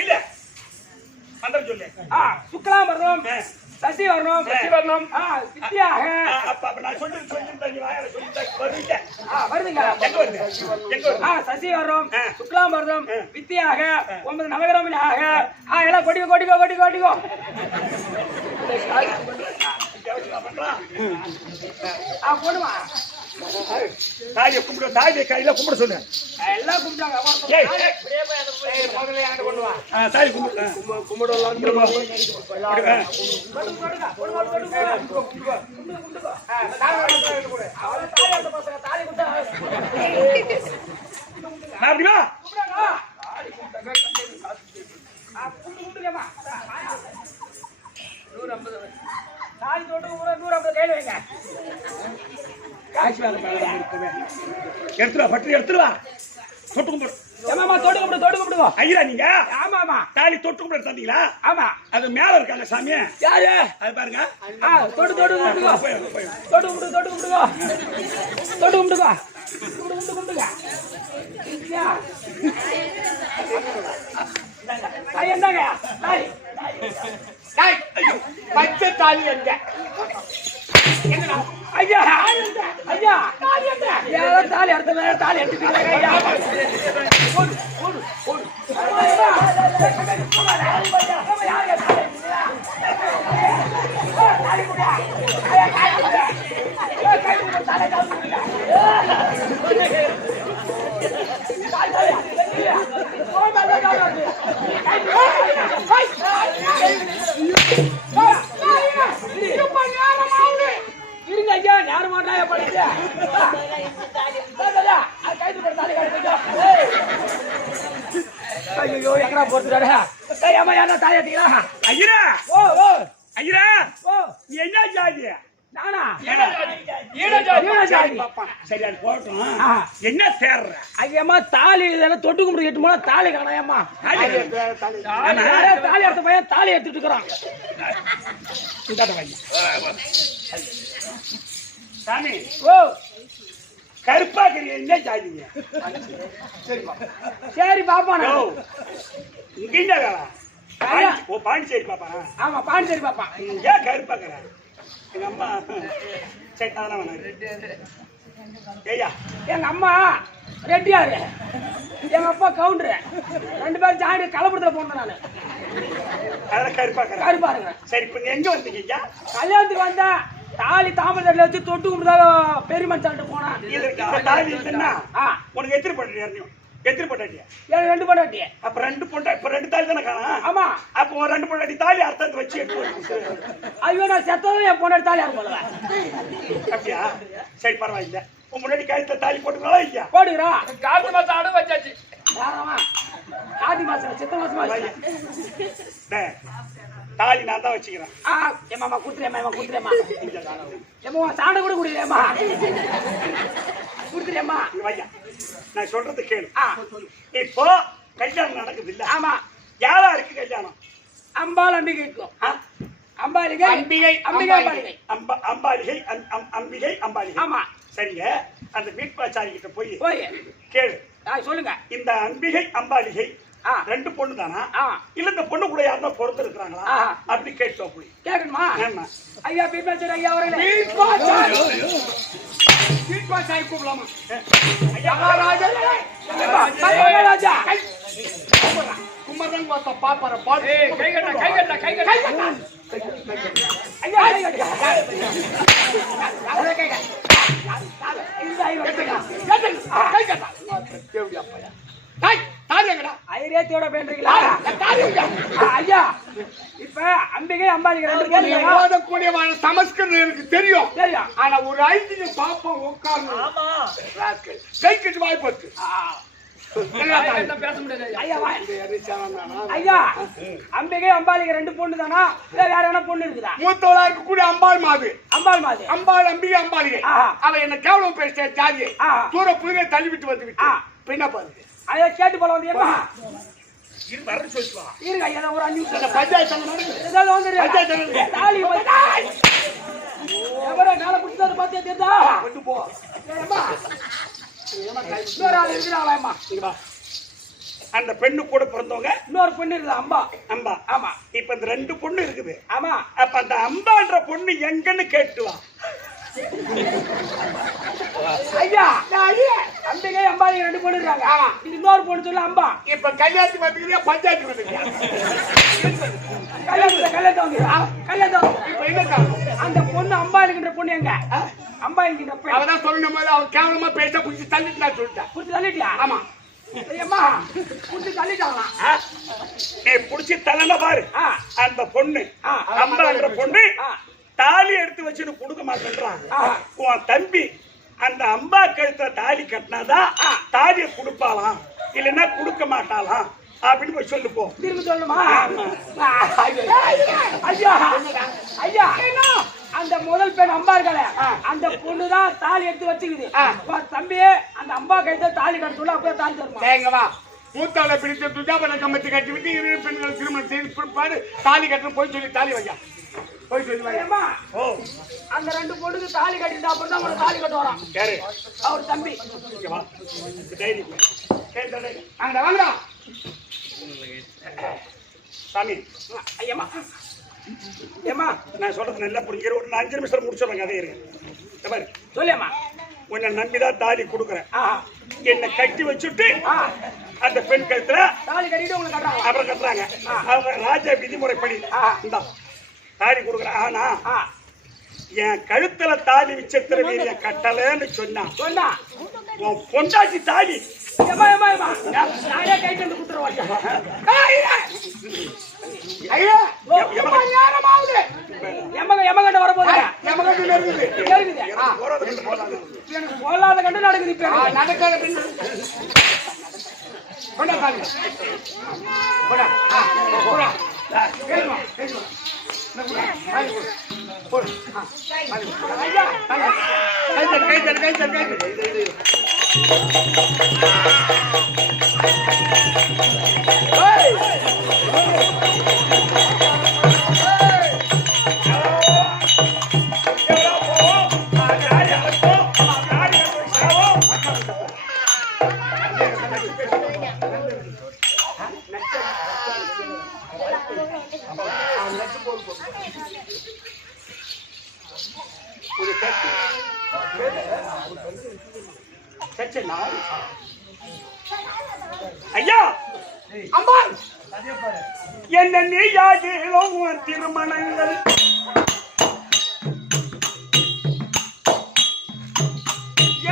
இல்ல மந்திரம் சொல்லு. சுக்லாம் வரணும் சசி வரணும் வித்தியாக நான் சொல்லிருந்தேன் வருதுங்க சசி வரும் சுக்லாம் வரும் வித்தியாக 9 நவகிரமணியாக எல்லாம் கொட்டிக்கோ போடுவா தாயை கும்பிடு தாயை கையில கும்பிட சொல்லு. எல்லாம் கும்பிட்டாங்க தாய் கும்பிடலாம் அப்படிமா தாலி தொட்டு 150 கையில வைங்க எடுத்துருவா பற்றி எடுத்துருவா தொட்டு கும்பிடு தொட்டு கும்பிடுவா ஐயா நீங்க ஆமா தாலி தொட்டு கும்பிடு தந்தீங்களா? ஆமா அது மேல இருக்காங்க சாமி யாரு அது பாருங்க தொட்டு கும்பிடுவா என்னங்க பச்சை தாலி எங்க ஐயா ஐயா தாலி அடுத்த தாலி எடுத்துக்கீங்க இருங்க ஐயா நேரம் மாட்டாய படிச்சு ஐயோ எங்கடா போட்டுறாரு ஏமா என்ன தாலி எடுத்தீங்களா ஐயா ஓ ஓ ஐயா ஓ நீ என்ன ஜாதி நானா சரி அது போட்டோம் என்ன தேர்ற ஐயம்மா தாலி இதெல்லாம் தொட்டு கும்பிட்டு எட்டு போனா தாலி காணாயம்மா தாலி எடுத்த பையன் தாலி எடுத்துட்டு இருக்கிறான் சாமி ஓ கருப்பாக்குறீங்க என்ன ஜாதிங்க சரி பாப்பா யோ, இங்க ஐயா. ஓ பாண்டிச்சேரி பாப்பாரா ஆமா பாண்டிச்சேரி பாப்பா ஏன் கருப்பாக்குற எங்க அம்மா சரி அதெல்லாம் வேணாம் ஏய்யா எங்க அம்மா ரெட்டியாரு எங்க அப்பா கவுண்டரு 2 பேரும் ஜாயிண்ட் கலப்படத்துல போனேன் நானு அதெல்லாம் கருப்பாக்குற கருப்பா இருக்கிறேன் சரி இப்ப எங்க வந்தீங்க கல்யாணத்துக்கு வந்தேன் தாலி தாமரத்துல வச்சு தொட்டு கும்பிட்டா பெரிய மனுஷன்ட்டு போனேன் இதற்கு இந்த தாலி இருக்குன்னா ஆ உனக்கு எத்தனை பொண்டாட்டியா எத்தனை பொண்டாட்டியா எனக்கு 2 பொண்டாட்டி அப்ப 2 பொண்டாட்டி இப்ப 2 தாலி தானே காணா ஆமா அப்போ ஒரு 2 பொண்டாட்டி தாலி அர்த்தத்தை வச்சு எடுத்து ஐயோ நான் செத்ததும் என் பொண்டாட்டி தாலி யாரும் போடுவேன் அப்படியா சரி பரவாயில்ல உன் முன்னாடி கழுத்துல தாலி போட்டுங்களா இல்லையா போடுகிறோம் கார்த்து மாசம் அடவு வச்சாச்சு யாரமா ஆதி மாசம் சித்த மாசமா டேய், தாலி நான் தான் வச்சுக்கிறேன் ஏமாமா குடுத்துறேம்மா குடுத்துறேம்மா ஏமா சாண்டை கூட குடிக்கிறேம்மா குடுத்துறேம்மா இங்க வாய்யா நான் சொல்றது கேளு ஆ இப்போ கல்யாணம் நடக்குது இல்ல ஆமா யாரா இருக்கு கல்யாணம் அம்பாள் அம்பிகை இருக்கும் ஆ? அம்பாலிகை அம்பிகை, அம்பிகை அம்பாலிகை அம்பாலிகை அம்பிகை அம்பாலிகை ஆமா சரிங்க அந்த வீட்பாச்சாரி கிட்ட போய் போய் கேளு சொல்லுங்க இந்த அம்பிகை அம்பாலிகை ஆ 2 பொண்ணு தானா ஆ இல்ல இந்த பொண்ணு கூட யாருன்னா பொறுத்து இருக்கிறாங்களா ஆ. அப்படி கேட்டோம் போய் கேட்கணுமா ஆமா ஐயா பீப்பாச்சர் ஐயா அவர்களே வீட்பாச்சாரி கூப்பிடலாமா ராஜா குமரன் பார்த்த பாப்பார பாடு கை கட்ட ஐயா கை கட்டு. அவரே கை கட்டு. இந்த ஐயோ கை கட்டு. ஐயரேத்தியோட பேசுறீங்களா ஐயா இப்ப அம்பிகை அம்பாலிகை 2 பேரும் ஓதக்கூடியவான சமஸ்கிருதம் எனக்கு தெரியும் தெரியும் ஆனா ஒரு ஐந்து பாப்போம் உட்காரணும் கை கட்டு வாய்ப்பு பேச முடியாது ஐயா வா. ஐயா அம்பிகை அம்பாலிகை 2 பொண்ணு தானா வேற யாரான பொண்ணு இருக்குதா மூத்தவளா இருக்கக்கூடிய அம்பாள் மாது அம்பாள் மாதிரி அம்பாள் அம்பிகை அம்பாளிகை ஆஹா. அவ என்ன கேவலம் பேசிட்ட ஜாதியை ஆஹா. தூர புதிரை தள்ளிவிட்டு வந்து விட்டு ஆ. பின்ன பாருங்க ஐயா கேட்டு போல வந்தியம்மா இது வரன்னு சொல்லிட்டு இருங்க ஐயா ஒரு 5 நிமிஷம் பஞ்சாயத்து நடக்குது ஏதாவது பஞ்சாயத்து வந்து நடக்குது தாலி எவரோ கால பிடிச்சது பாத்தியா தெரியுதா கொண்டு போ இன்னொரு ஆள் இருக்கிறாங்களா இங்க வா. அந்த பெண்ணு கூட பிறந்தவங்க இன்னொரு பொண்ணு இருக்குதா அம்பா அம்பா ஆமா இப்ப இந்த 2 பொண்ணு இருக்குது ஆமா அப்ப அந்த அம்பான்ற பொண்ணு எங்கன்னு கேட்டு வா ஐயா அம்பிகை அம்பாலிகை 2 பொண்ணு இருக்காங்க ஆமா இது இன்னொரு பொண்ணு சொல்ல அம்பா இப்ப கல்யாணத்துக்கு வந்துக்கிறியா பஞ்சாயத்துக்கு வந்துக்கிறியா கல்யாணம் வந்து கல்யாணம் இப்ப என்ன காரணம் அந்த பொண்ணு அம்பா இருக்கின்ற பொண்ணு எங்க அம்பா இருக்கின்ற பெண் அவதான் சொல்லணும் போது அவன் கேவலமா பேச புடிச்சு தள்ளிட்டு நான் சொல்லிட்டேன் புடிச்சு தள்ளிட்டியா ஆமா ஐயம்மா புடிச்சு தள்ளிட்டாங்களா நீ புடிச்சு தள்ளன பாரு ஆ. அந்த பொண்ணு ஆ. அம்பான்ற பொண்ணு ஆ. தாலி எடுத்து வச்சுட்டு கொடுக்க மாட்டேன்றான் ஆ. உன் தம்பி அந்த அம்பா கழுத்துல தாலி கட்டினாதான் தாலியை கொடுப்பாளாம் இல்லைன்னா கொடுக்க மாட்டாளாம் அப்படின்னு போய் சொல்லு போ திரும்ப சொல்லணுமா ஐயா ஐயா அந்த முதல் பெண் அம்பா இருக்காளே அந்த பொண்ணுதான் தாலி எடுத்து வச்சுக்குது உன் தம்பி அந்த அம்பா கைத்த தாலி கட்ட சொல்ல அப்படியே தாலி தருமா எங்க வா மூத்தாளை பிடித்த துஜாபன கம்பத்தை கட்டி விட்டு 2 பெண்கள் திருமணம் செய்து பிற்பாடு தாலி கட்டணும் போய் சொல்லி தாலி வையா போய் சொல்லி வையா ஐயம்மா, ஓ அந்த 2 பொண்ணுக்கு தாலி கட்டிட்டு அப்புறம் தான் உனக்கு தாலி கட்ட வரான் யாரு அவர் தம்பி இங்க வா இந்த டைரி கேட்டடே அங்க வாங்கடா சாமி ஐயம்மா ஏம்மா நான் சொல்றது நல்லா புரிஞ்சுக்கிற ஒரு 5 நிமிஷம் முடிச்சிடுறேன் கதை இருக்கு இந்த மாதிரி சொல்லியம்மா உன்னை நம்பிதான் தாலி கொடுக்குறேன் ஆஹா என்னை கட்டி வச்சுட்டு ஆ அந்த பெண் கழுத்துல தாலி கட்டிட்டு உங்களுக்கு கட்டுறாங்க அப்புறம் கட்டுறாங்க அவங்க ராஜா விதிமுறைப்படி இந்த தாலி கொடுக்குறேன் ஆனா ஆ என் கழுத்துல தாலி விசித்திர வீரிய கட்டலன்னு சொன்னா சொன்னா உன் பொண்டாட்டி தாலி ஏம்மா ஏம்மா ஏம்மா நானே கைட்டு வந்து குத்துறேன் ஐயா நேரமாகுது எமகண்ட வர போது எமகண்டு நெருங்குது எனக்கு போலாத கண்டு நடக்குது இப்ப நடக்காத பின்ன கொண்டா தாலி கொண்டா கொண்டா கேளுமா கேளுமா ஐயா ஐயா அம்மா என்ன நீயாகிலும் திருமணங்கள்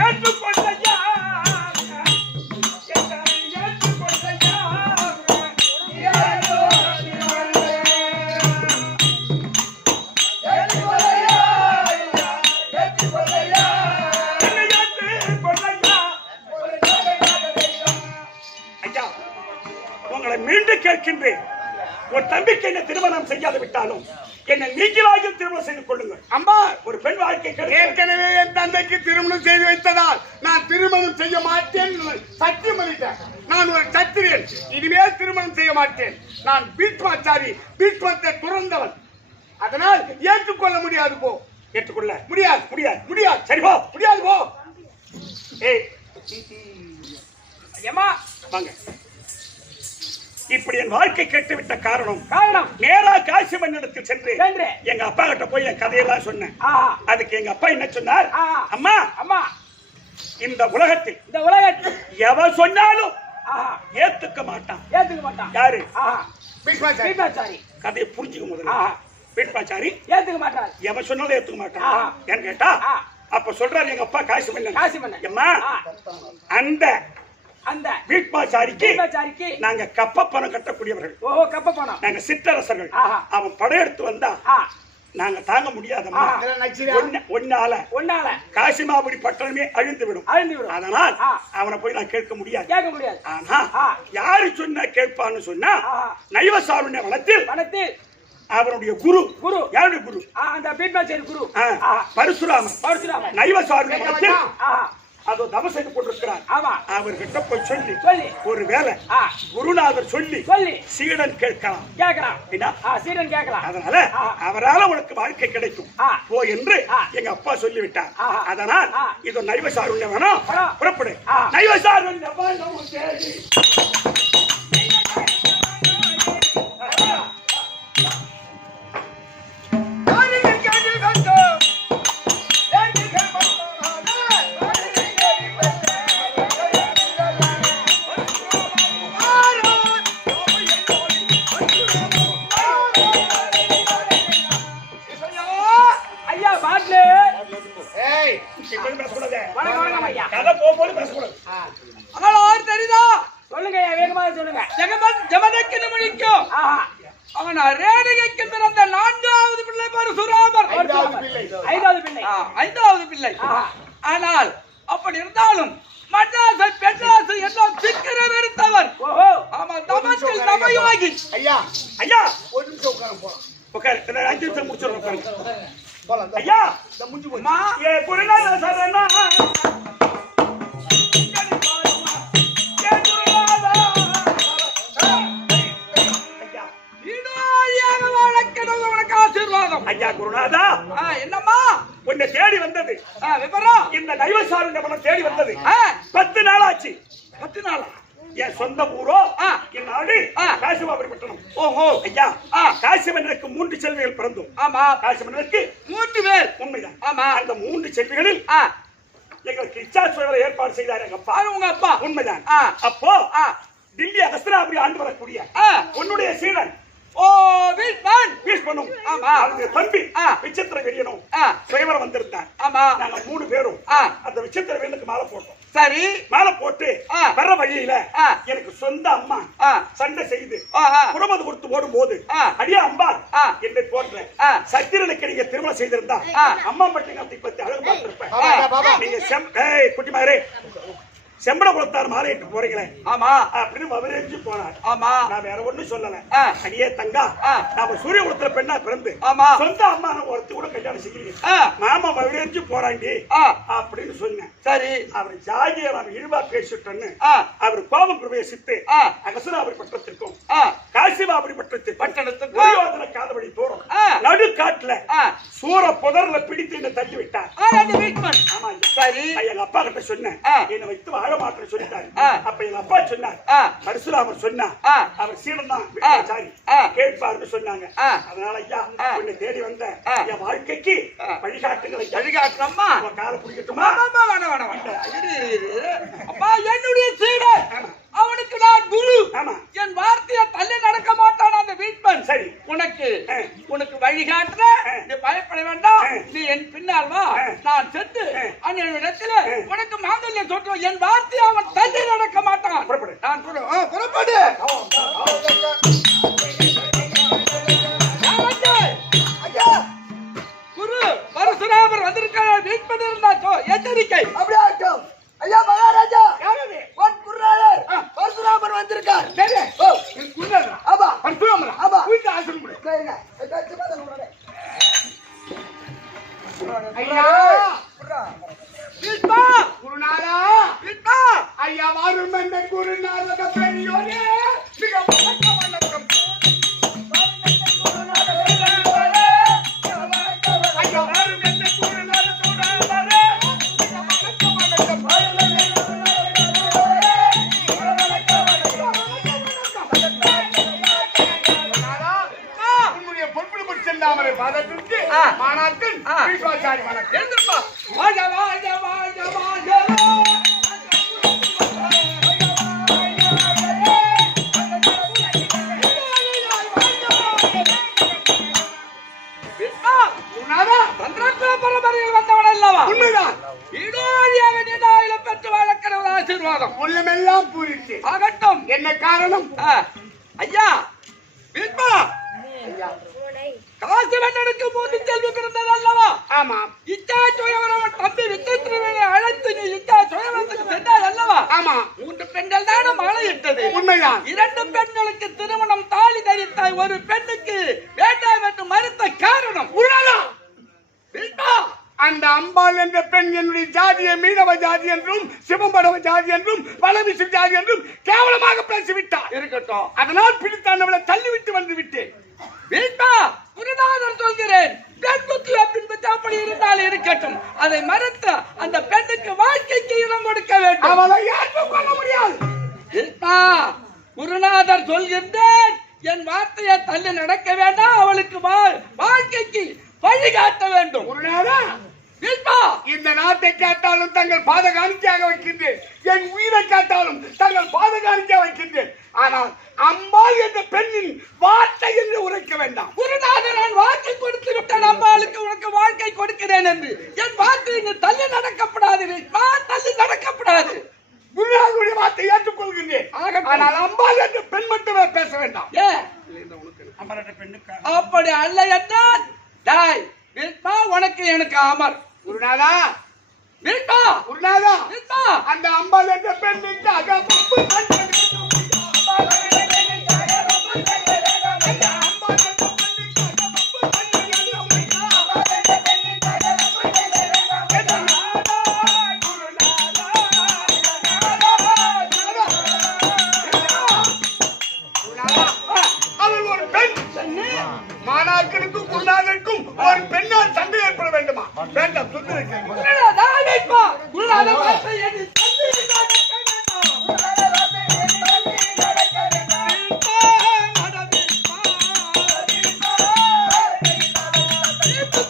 ஏற்றுக்கொள்ளையா ஏற்றுக்கொள்ளையா ஐயா உங்களை மீண்டும் கேட்கின்றேன் ஒரு தம்பிக்கு என்ன திருமணம் செய்யாது விட்டாலும் என்னை நீங்களாக திருமணம் செய்து கொள்ளுங்கள். அம்மா ஒரு பெண் வாழ்க்கை ஏற்கனவே என் தந்தைக்கு திருமணம் செய்து வைத்ததால் நான் திருமணம் செய்ய மாட்டேன் சத்தியம் பண்ணிட்டேன். நான் ஒரு சத்திரியன், இனிமேல் திருமணம் செய்ய மாட்டேன். நான் பீஷ்மாச்சாரி, பீஷ்மத்தை துறந்தவன். அதனால் ஏற்றுக்கொள்ள முடியாது. போ. ஏற்றுக்கொள்ள முடியாது, முடியாது முடியாது. சரி போ. முடியாது. போ. ஏய் ஏமா வாங்க. இப்படி என் வாழ்க்கை கெட்டுவிட்ட காரணம் காரணம் நேரா காசி மன்னனிடத்தில் சென்று சென்று எங்க அப்பா கிட்ட போய் என் கதையெல்லாம் சொன்னேன். ஆஹா. அதுக்கு எங்க அப்பா என்ன சொன்னார்? ஆஹா. அம்மா அம்மா இந்த உலகத்தில் இந்த உலகத்தில் எவன் சொன்னாலும் ஆஹா ஏத்துக்க மாட்டான். ஏத்துக்க மாட்டான். யாரு? ஆஹா பீஷ்மாச்சாரி. கதையை புரிஞ்சுக்க முதல்ல. ஆஹா பீஷ்மாச்சாரி ஏத்துக்க மாட்டார். எவன் சொன்னாலும் ஏத்துக்க மாட்டான். ஆஹா. ஏன்னு கேட்டா ஆ. அப்ப சொல்றாரு எங்க அப்பா காசி மன்னன். காசி மன்னன். அம்மா ஆ. அந்த அந்த பீஷ்மாச்சாரிக்கு பீஷ்மாச்சாரிக்கு நாங்க கப்ப பணம் கட்டக்கூடியவர்கள். ஓஹோ கப்ப போனோம். நாங்க சிற்றரசர்கள். ஆஹா. அவன் படையெடுத்து வந்தா ஆ நாங்க தாங்க முடியாதம்மா. ஒன்னால ஒன்னால காசிமாபுரி பட்டணமே அழிந்து விடும். அழிந்து விடும். அதனால் ஆ. அவனை போய் நான் கேட்க முடியாது. கேட்க முடியாது. ஆனா ஆ. யாரு சொன்னா கேட்பான்னு சொன்னா ஆஹா. நைவசாருண்ய வனத்தில் பணத்தில் அவனுடைய குரு. குரு. யாருடைய குரு? அந்த பீஷ்மாச்சாரி குரு. ஆ. ஆஹா. பரசுராமன். பரசுராமன். நைவசாருண்ய வனத்தில் ஆஹா அது தபம் செய்து கொண்டிருக்கிறார். ஆமா அவர்கிட்ட போய் சொல்லி சொல்லி ஒரு வேலை ஆ குருநாதர் சொல்லி சொல்லி சீடன் கேட்கலாம். கேட்கலாம். என்ன? சீடன் கேட்கலாம். அதனால ஆ. அவரால உனக்கு வாழ்க்கை கிடைக்கும் ஆ. போ என்று ஆ. எங்க அப்பா சொல்லிவிட்டார். ஆ. அதனால் ஆ. இது நைவசாருண்ய வேணும். வேணும். புறப்படு. ஆ. நைவசாருண்ய வேணும் தேடி. ஐயா பாட்லு. இப்படி பேசக்கூடாது. வணக்கம் வணக்கம் ஐயா. கதை போகும்போது பேசக்கூடாது. அவன் தெரியுதா? சொல்லுங்க ஐயா, வேகமாக சொல்லுங்க. ஜமதக்கின முடிக்கும். ஆஹா அவன் ரேணுகைக்கு பிறந்த 4வது பிள்ளை பரசுராமர். ஐந்தாவது பிள்ளை. 5வது பிள்ளை. ஆஹா. ஆனால் அப்படி இருந்தாலும் மட்ராசை பெட்ராசு எல்லாம் சிக்கிர வெறுத்தவர். ஓஹோ ஆமா தமத்தில் தமயோகி. ஐயா ஒரு நிமிஷம் உட்கார போறோம். உட்காரு. 5 நிமிஷம் முடிச்சிடறோம். உட்காரு. ஐயா மா ஏ குருநாத சரணா ஈடாரியாக வாழ கிடந்த உனக்கு ஆசீர்வாதம். ஐயா குருநாதா என்னம்மா உன்னை தேடி வந்தது விவரம்? இந்த நைவசாருண்ய மனம் தேடி வந்தது. ஆ, 10 நாள் ஆச்சு. 10 நாளா? என் சொந்த ஊரோ ஆ. என் நாடு ஆ. காசிமாபுரி பட்டணம். ஓஹோ ஐயா ஆ. காசிமன்னனுக்கு 3 செல்விகள் பிறந்தோம். ஆமா காசிமன்னனுக்கு 3 பேர். உண்மைதான். ஆமா. அந்த 3 செல்விகளில் ஆ, எங்களுக்கு இச்சாசுவரை ஏற்பாடு செய்தார் எங்க அப்பா. அது உங்க அப்பா. உண்மைதான். ஆ. அப்போ ஆ, டில்லி அகஸ்திராபுரி ஆண்டு வரக்கூடிய ஆ. உன்னுடைய சீடன் ஓ வீட்மன். பீஷ்மனும் ஆமா. அவருடைய தம்பி ஆ. விசித்திர வீரியனும் ஆ, சுயவரம் வந்திருந்தார். ஆமா. நாங்க 3 பேரும் ஆ. அந்த விசித்திர வீரனுக்கு மாலை போட்டோம். சரி. மாலை போட்டு ஆ. வர்ற வழியில ஆ. எனக்கு சொந்த அம்மா ஆ. சண்டை செய்து ஆஹா. குடும்பத்தை கொடுத்து ஓடும் போது ஆ. அடியா அம்பா ஆ. என்னை போன்ற ஆ. சத்திரனுக்கு நீங்க திருமணம் செய்திருந்தா ஆ. அம்மா பட்டி பத்தி அழகு பார்த்திருப்பேன். நீங்க குட்டி மாதிரி செம்பட குளத்தார் மாலையிட்டு போறீங்களே ஆமா அப்படின்னு மதுரைஞ்சு போனார். ஆமா. நான் வேற ஒண்ணும் சொல்லல. ஆ. அடியே தங்கா ஆ. நாம சூரிய குளத்துல பெண்ணா பிறந்து ஆமா. சொந்த அம்மா ஒருத்தி கூட கல்யாணம் செய்யறீங்க. ஆ. மாமா மதுரைஞ்சு போறாண்டி ஆ. அப்படின்னு சொன்னேன். சரி. அவர் ஜாகிய நாம் இழிவா பேசிட்டோன்னு ஆ. அவர் கோபம் பிரவேசித்து ஆ. அகசனாபுரி பட்டத்திற்கும் ஆ. காசிமாபுரி பட்டணத்துக்கு துரியோதன காதவழி தூரம் நடு காட்டுல சூர புதர்ல பிடித்து என்ன தள்ளி விட்டார். ஆமா சரி எங்க அப்பா கிட்ட சொன்னேன், என்னை வைத்து வாழ மாட்டேன்னு சொல்லிட்டாரு. அப்ப எங்க அப்பா சொன்னார், பரசுராமர் சொன்னார், அவர் சீடன் தான் சாரி கேட்பாருன்னு சொன்னாங்க. அதனால ஐயா உன்னை தேடி வந்த என் வாழ்க்கைக்கு வழிகாட்டுகளை வழிகாட்டுறோமா காலை பிடிக்கட்டுமா? அப்பா என்னுடைய சீடன், அவனுக்கு நான் குரு. என் வார்த்தையை தள்ளி நடக்க மாட்டான் அந்த வீட்மன். சரி உனக்கு வழிகாட்டுற, நீ பயப்பட வேண்டாம். நீ என் பின்னால் வா, நான் சென்று அந்நிடத்துல உனக்கு மாங்கல்யம் சொல்றேன். என் வார்த்தையை அவன் தள்ளி நடக்க மாட்டான். நான் புறப்படு. குரு பரசுராமர் வந்திருக்கார். வீட்மன் இருந்தாச்சோ எச்சரிக்கை. அப்படியே ஆகட்டும். ஐயா மகாராஜா, உன் குருநாதர் பரசுராமர் வந்திருக்கார். ஆமா பரசுராமரா? ஆமா. வீட்டு ஆசிரம் கொடு. சரிங்க. ஏதாச்சும் பதில் உடனே. ஐயா வீட்மா குருநாதா, வீட்மா ஐயா வாரும் என்ற குருநாதக பெரியோரே, மிக வணக்கம் வணக்கம். ஐயா வாரும் என்ற குருநாத சோதரே, மிக வணக்கம் வணக்கம். உன்னுடைய பொறுப்பில் பற்றி செல்லாமலே பாதத்திற்கு மாணாக்கன் விஸ்வாச்சாரி வணக்கம். எழுந்திருப்பா. வாஜ வாஜ வாஜ வாஜ பரம்பரையில் வந்தவன் அல்லவா? உண்மைதான். இடோழியாக நீடாயிலும் பெற்று வழக்கிற ஒரு ஆசீர்வாதம் உள்ளமெல்லாம் பூரித்து ஆகட்டும். என்ன காரணம்? ஐயா வீட்மா, காசு வெண்ணனுக்கு 3 செல்வி பிறந்தது அல்லவா? ஆமாம். இச்சா சுயவரம் தம்பி விசித்திரவேலை அழைத்து நீ இச்சா சுயவரத்துக்கு சென்றால் அல்லவா? ஆமா. 3 பெண்கள் தானே மழையிட்டது. உண்மைதான். 2 பெண்களுக்கு திருமணம் தாலி தரித்தாய், ஒரு பெண்ணுக்கு வேண்டாம் என்று மறுத்த காரணம் உண்மைதான். வீட்மா, அந்த அம்பாள் என்ற பெண் என்னுடைய ஜாதியை மீனவ ஜாதி என்றும் சிவம்படவ ஜாதி என்றும் வளவிசு ஜாதி என்றும் கேவலமாக பேசிவிட்டார். இருக்கட்டும். அதனால் பிடித்தான் அவளை தள்ளிவிட்டு வந்து விட்டேன். வீட்மா, குருநாதர் சொல்கிறேன், பெண் புத்தி அப்படின்னு அப்படி இருந்தால் இருக்கட்டும். அதை மறுத்த அந்த பெண்ணுக்கு வாழ்க்கைக்கு இடம் கொடுக்க வேண்டும். அவளை ஏற்றுக்கொள்ள முடியாது. வீட்மா, குருநாதர் சொல்கின்றேன், என் வார்த்தையை தள்ளி நடக்க வேண்டாம். அவளுக்கு வாழ்க்கைக்கு வழிகாட்ட வேண்டும். குருநாதா, வீட்மா, இந்த நாட்டை கேட்டாலும் தங்கள் பாதகாணிக்கையாக வைக்கின்றேன். என் உயிரை கேட்டாலும் தங்கள் பாதகாணிக்கையாக வைக்கின்றேன். ஆனால் அம்பாள் என்ற பெண்ணின் வார்த்தை என்று உரைக்க வேண்டாம். குருநாதர் நான் வார்த்தை கொடுத்து விட்டேன், அம்பாளுக்கு உனக்கு வாழ்க்கை கொடுக்கிறேன் என்று. என் வார்த்தை இங்கு தள்ளி நடக்கப்படாது வீட்மா, தள்ளி நடக்கப்படாது. குருநாதருடைய வார்த்தை ஏற்றுக்கொள்கின்றேன். ஆனால் அம்பாள் என்ற பெண் மட்டுமே பேச வேண்டாம். அம்பாள் என்ற பெண்ணுக்கு அப்படி அல்ல என்றால் டாய் வீட்மா, உனக்கு எனக்கு அமர். குருநாதா, வீட்மா, குருநாதா, வீட்மா, அந்த அம்பாள் என்ற பெண்ணுக்கு அகப்பப்பு அவள் ஒரு பெண். மாணாக்கனுக்கும் குருநாதனுக்கும் ஒரு பெண்ணால் சண்டை ஏற்பட வேண்டுமா? வேண்டாம், சொல்லி வைக்கிறேன். குருநாதா, வீட்மா, குருநாதர் வார்த்தை என்று தள்ளி நடக்க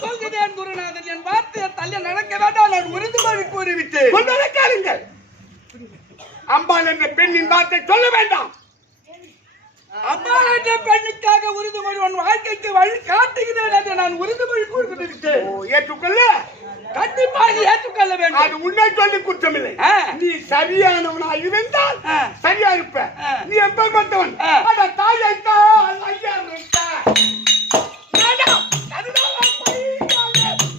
சொல்கிறேன் குருநாதன், என் வார்த்தையை தள்ளி நடக்க வேண்டாம். நான் உறுதிமொழி கூறிவிட்டேன். கொண்டதற்காருங்கள். அம்பாள் என்ற பெண்ணின் வார்த்தை சொல்ல வேண்டாம். அம்மாள் என்ற பெண்ணுக்காக உறுதிமொழி உன் வாழ்க்கைக்கு வழி காட்டுகிறேன் என்று நான் உறுதிமொழி கூறிவிட்டேன். ஏற்றுக்கொள்ள கண்டிப்பாக ஏற்றுக்கொள்ள வேண்டும். அது உன்னை சொல்லி குற்றமில்லை. நீ சரியானவனா இருந்தால் சரியா இருப்ப. நீ எப்பேற்பட்டவன்? அட தாயை தாய் ஐயா இருக்கா. வேண்டாம். அதுதான்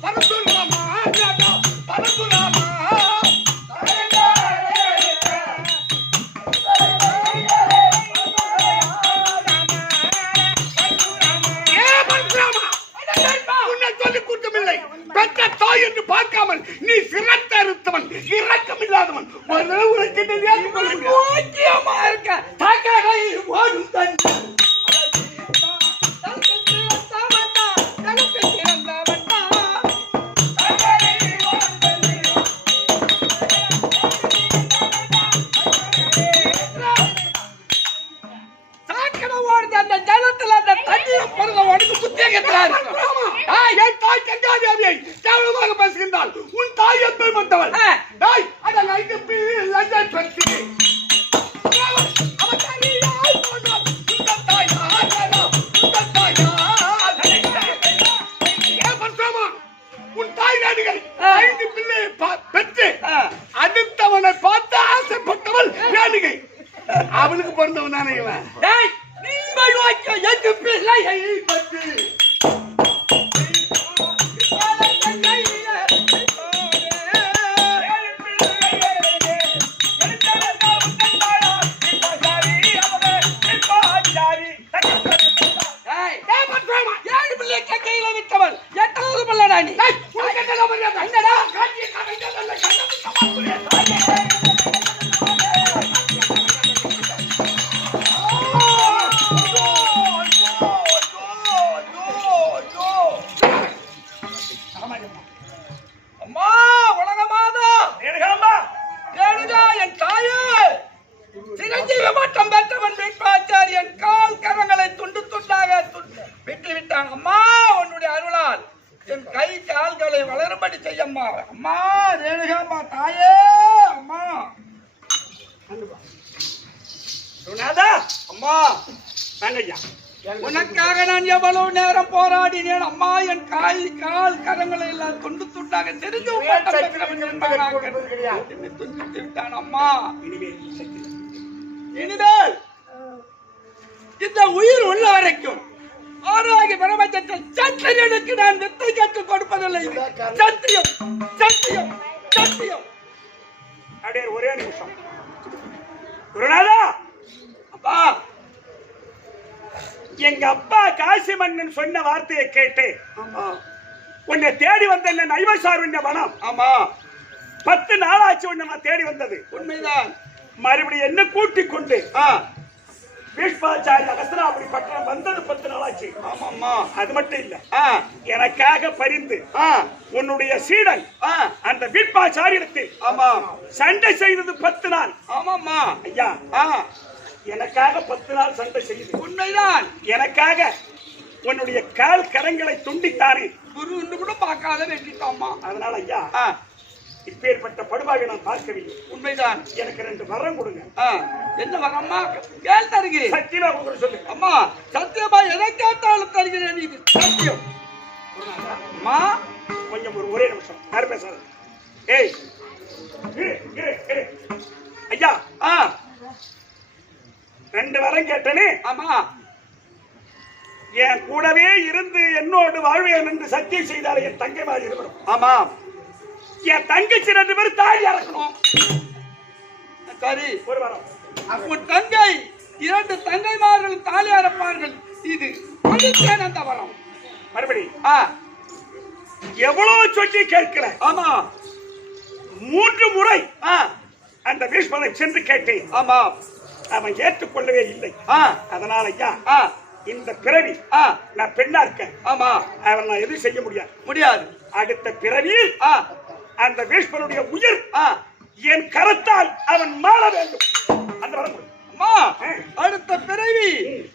பரசுராமா, பரசுராமா. பெற்ற தாய் என்று பார்க்காமல் நீ சிறந்த அறுத்தவன், இரக்கம் இல்லாதவன். உனக்கு இருக்க தக்ககை ஓடும் தண்ணி பிறந்தவன் தானே இவன். டேய் நீங்கள் வாக்கிய எட்டு பிள்ளையை பற்றி ஏழு பிள்ளை கையில விட்டவன் எட்டாவது பிள்ளை நீ என்னடா அம்மா உலகமாதா ஏழுதா என் தாயே சிரஞ்சீவி பட்டம் பெற்றவன் விக்ராச்சாரியன் கால் கரங்களை துண்டு துண்டாக விட்டு விட்டான். அம்மா உன்னுடைய அருளால் என் கை கால்களை வளரும்படி செய்யம்மா. அம்மா ரேணுகாம்மா தாயே அம்மா குருநாதா அம்மா வாங்கய்யா. உனக்காக நான் எவ்வளவு நேரம் போராடினேன். அம்மா என் கால் கரங்களை எல்லாம் துண்டு துண்டாக தெரிஞ்சு விட்டான். அம்மா இனிமேல் இந்த உயிர் உள்ள வரைக்கும் ஆரோக்கிய பிரபஞ்சத்தில் சத்திரியனுக்கு நான் வித்தை கற்றுக் கொடுப்பதில்லை. சத்தியம் சத்தியம் சத்தியம். அப்படியே ஒரே நிமிஷம். குருநாதா அப்பா எங்க அப்பா காசி மன்னன் சொன்ன வார்த்தையை கேட்டு ஆமா உன்னை தேடி வந்த என்ன நைவசார் வனம். ஆமா 10 நாளாச்சு உன்னை நான் தேடி வந்தது. உண்மைதான். மறுபடியும் என்ன கூட்டிக் கொண்டு பீஷ்மாச்சாரி அகஸ்தினாபுரி பட்டணம் வந்தது 10 நாளாச்சு. ஆமாம்மா. அது மட்டும் இல்ல, எனக்காக பரிந்து உன்னுடைய சீடன் அந்த பீஷ்மாச்சாரியனுக்கு ஆமா சண்டை செய்தது 10 நாள். ஆமாம்மா. ஐயா எனக்காக 10 நாள் சண்டை செய்து உண்மைதான். எனக்காக உன்னுடைய கால் கரங்களை துண்டித்தானே, குரு கூட பார்க்காத வெட்டிட்டோம்மா. அதனால ஐயா இப்பேற்பட்ட படுபாவை நான் பார்க்கவில்லை. உண்மைதான். எனக்கு 2 வரம் கொடுங்க. என்ன வரம்மா? கேள் தருகிறேன். சத்தியமா கொடுக்க சொல்லு. அம்மா சத்தியமா எதை கேட்டாலும் தருகிறேன். இது சத்தியம். அம்மா கொஞ்சம் ஒரே நிமிஷம் யாரு பேசாத. ஏய் ஐயா 2 வரம் கேட்டனே. ஆமா என் கூடவே இருந்து என்னோடு வாழ்வேன் என்று சத்தியம் செய்தால் என் தங்கை மாதிரி இருக்கணும். ஆமா என் தங்கச்சி 2 பேரும் தாலி அறக்கணும். சரி ஒரு வரம். உன் தங்கை 2 தங்கைமார்கள் தாலி அறப்பார்கள். இது கொடுத்தேன் அந்த வரம். மறுபடி எவ்வளவு சொல்லி கேட்கல. ஆமா 3 முறை அந்த பீஷ்மனை சென்று கேட்டேன். ஆமா அவன் ஏற்றுக்கொள்ளவே இல்லை. அதனால ஐயா இந்த பிறவி நான் பெண்ணா இருக்கேன். ஆமா அவன் நான் எதுவும் செய்ய முடியாது. அடுத்த பிறவியில் அந்த பீஷ்மனுடைய உயிர் என் கரத்தால் அவன் மாள வேண்டும். அந்த வரம் கொடு. அம்மா அடுத்த பிறவி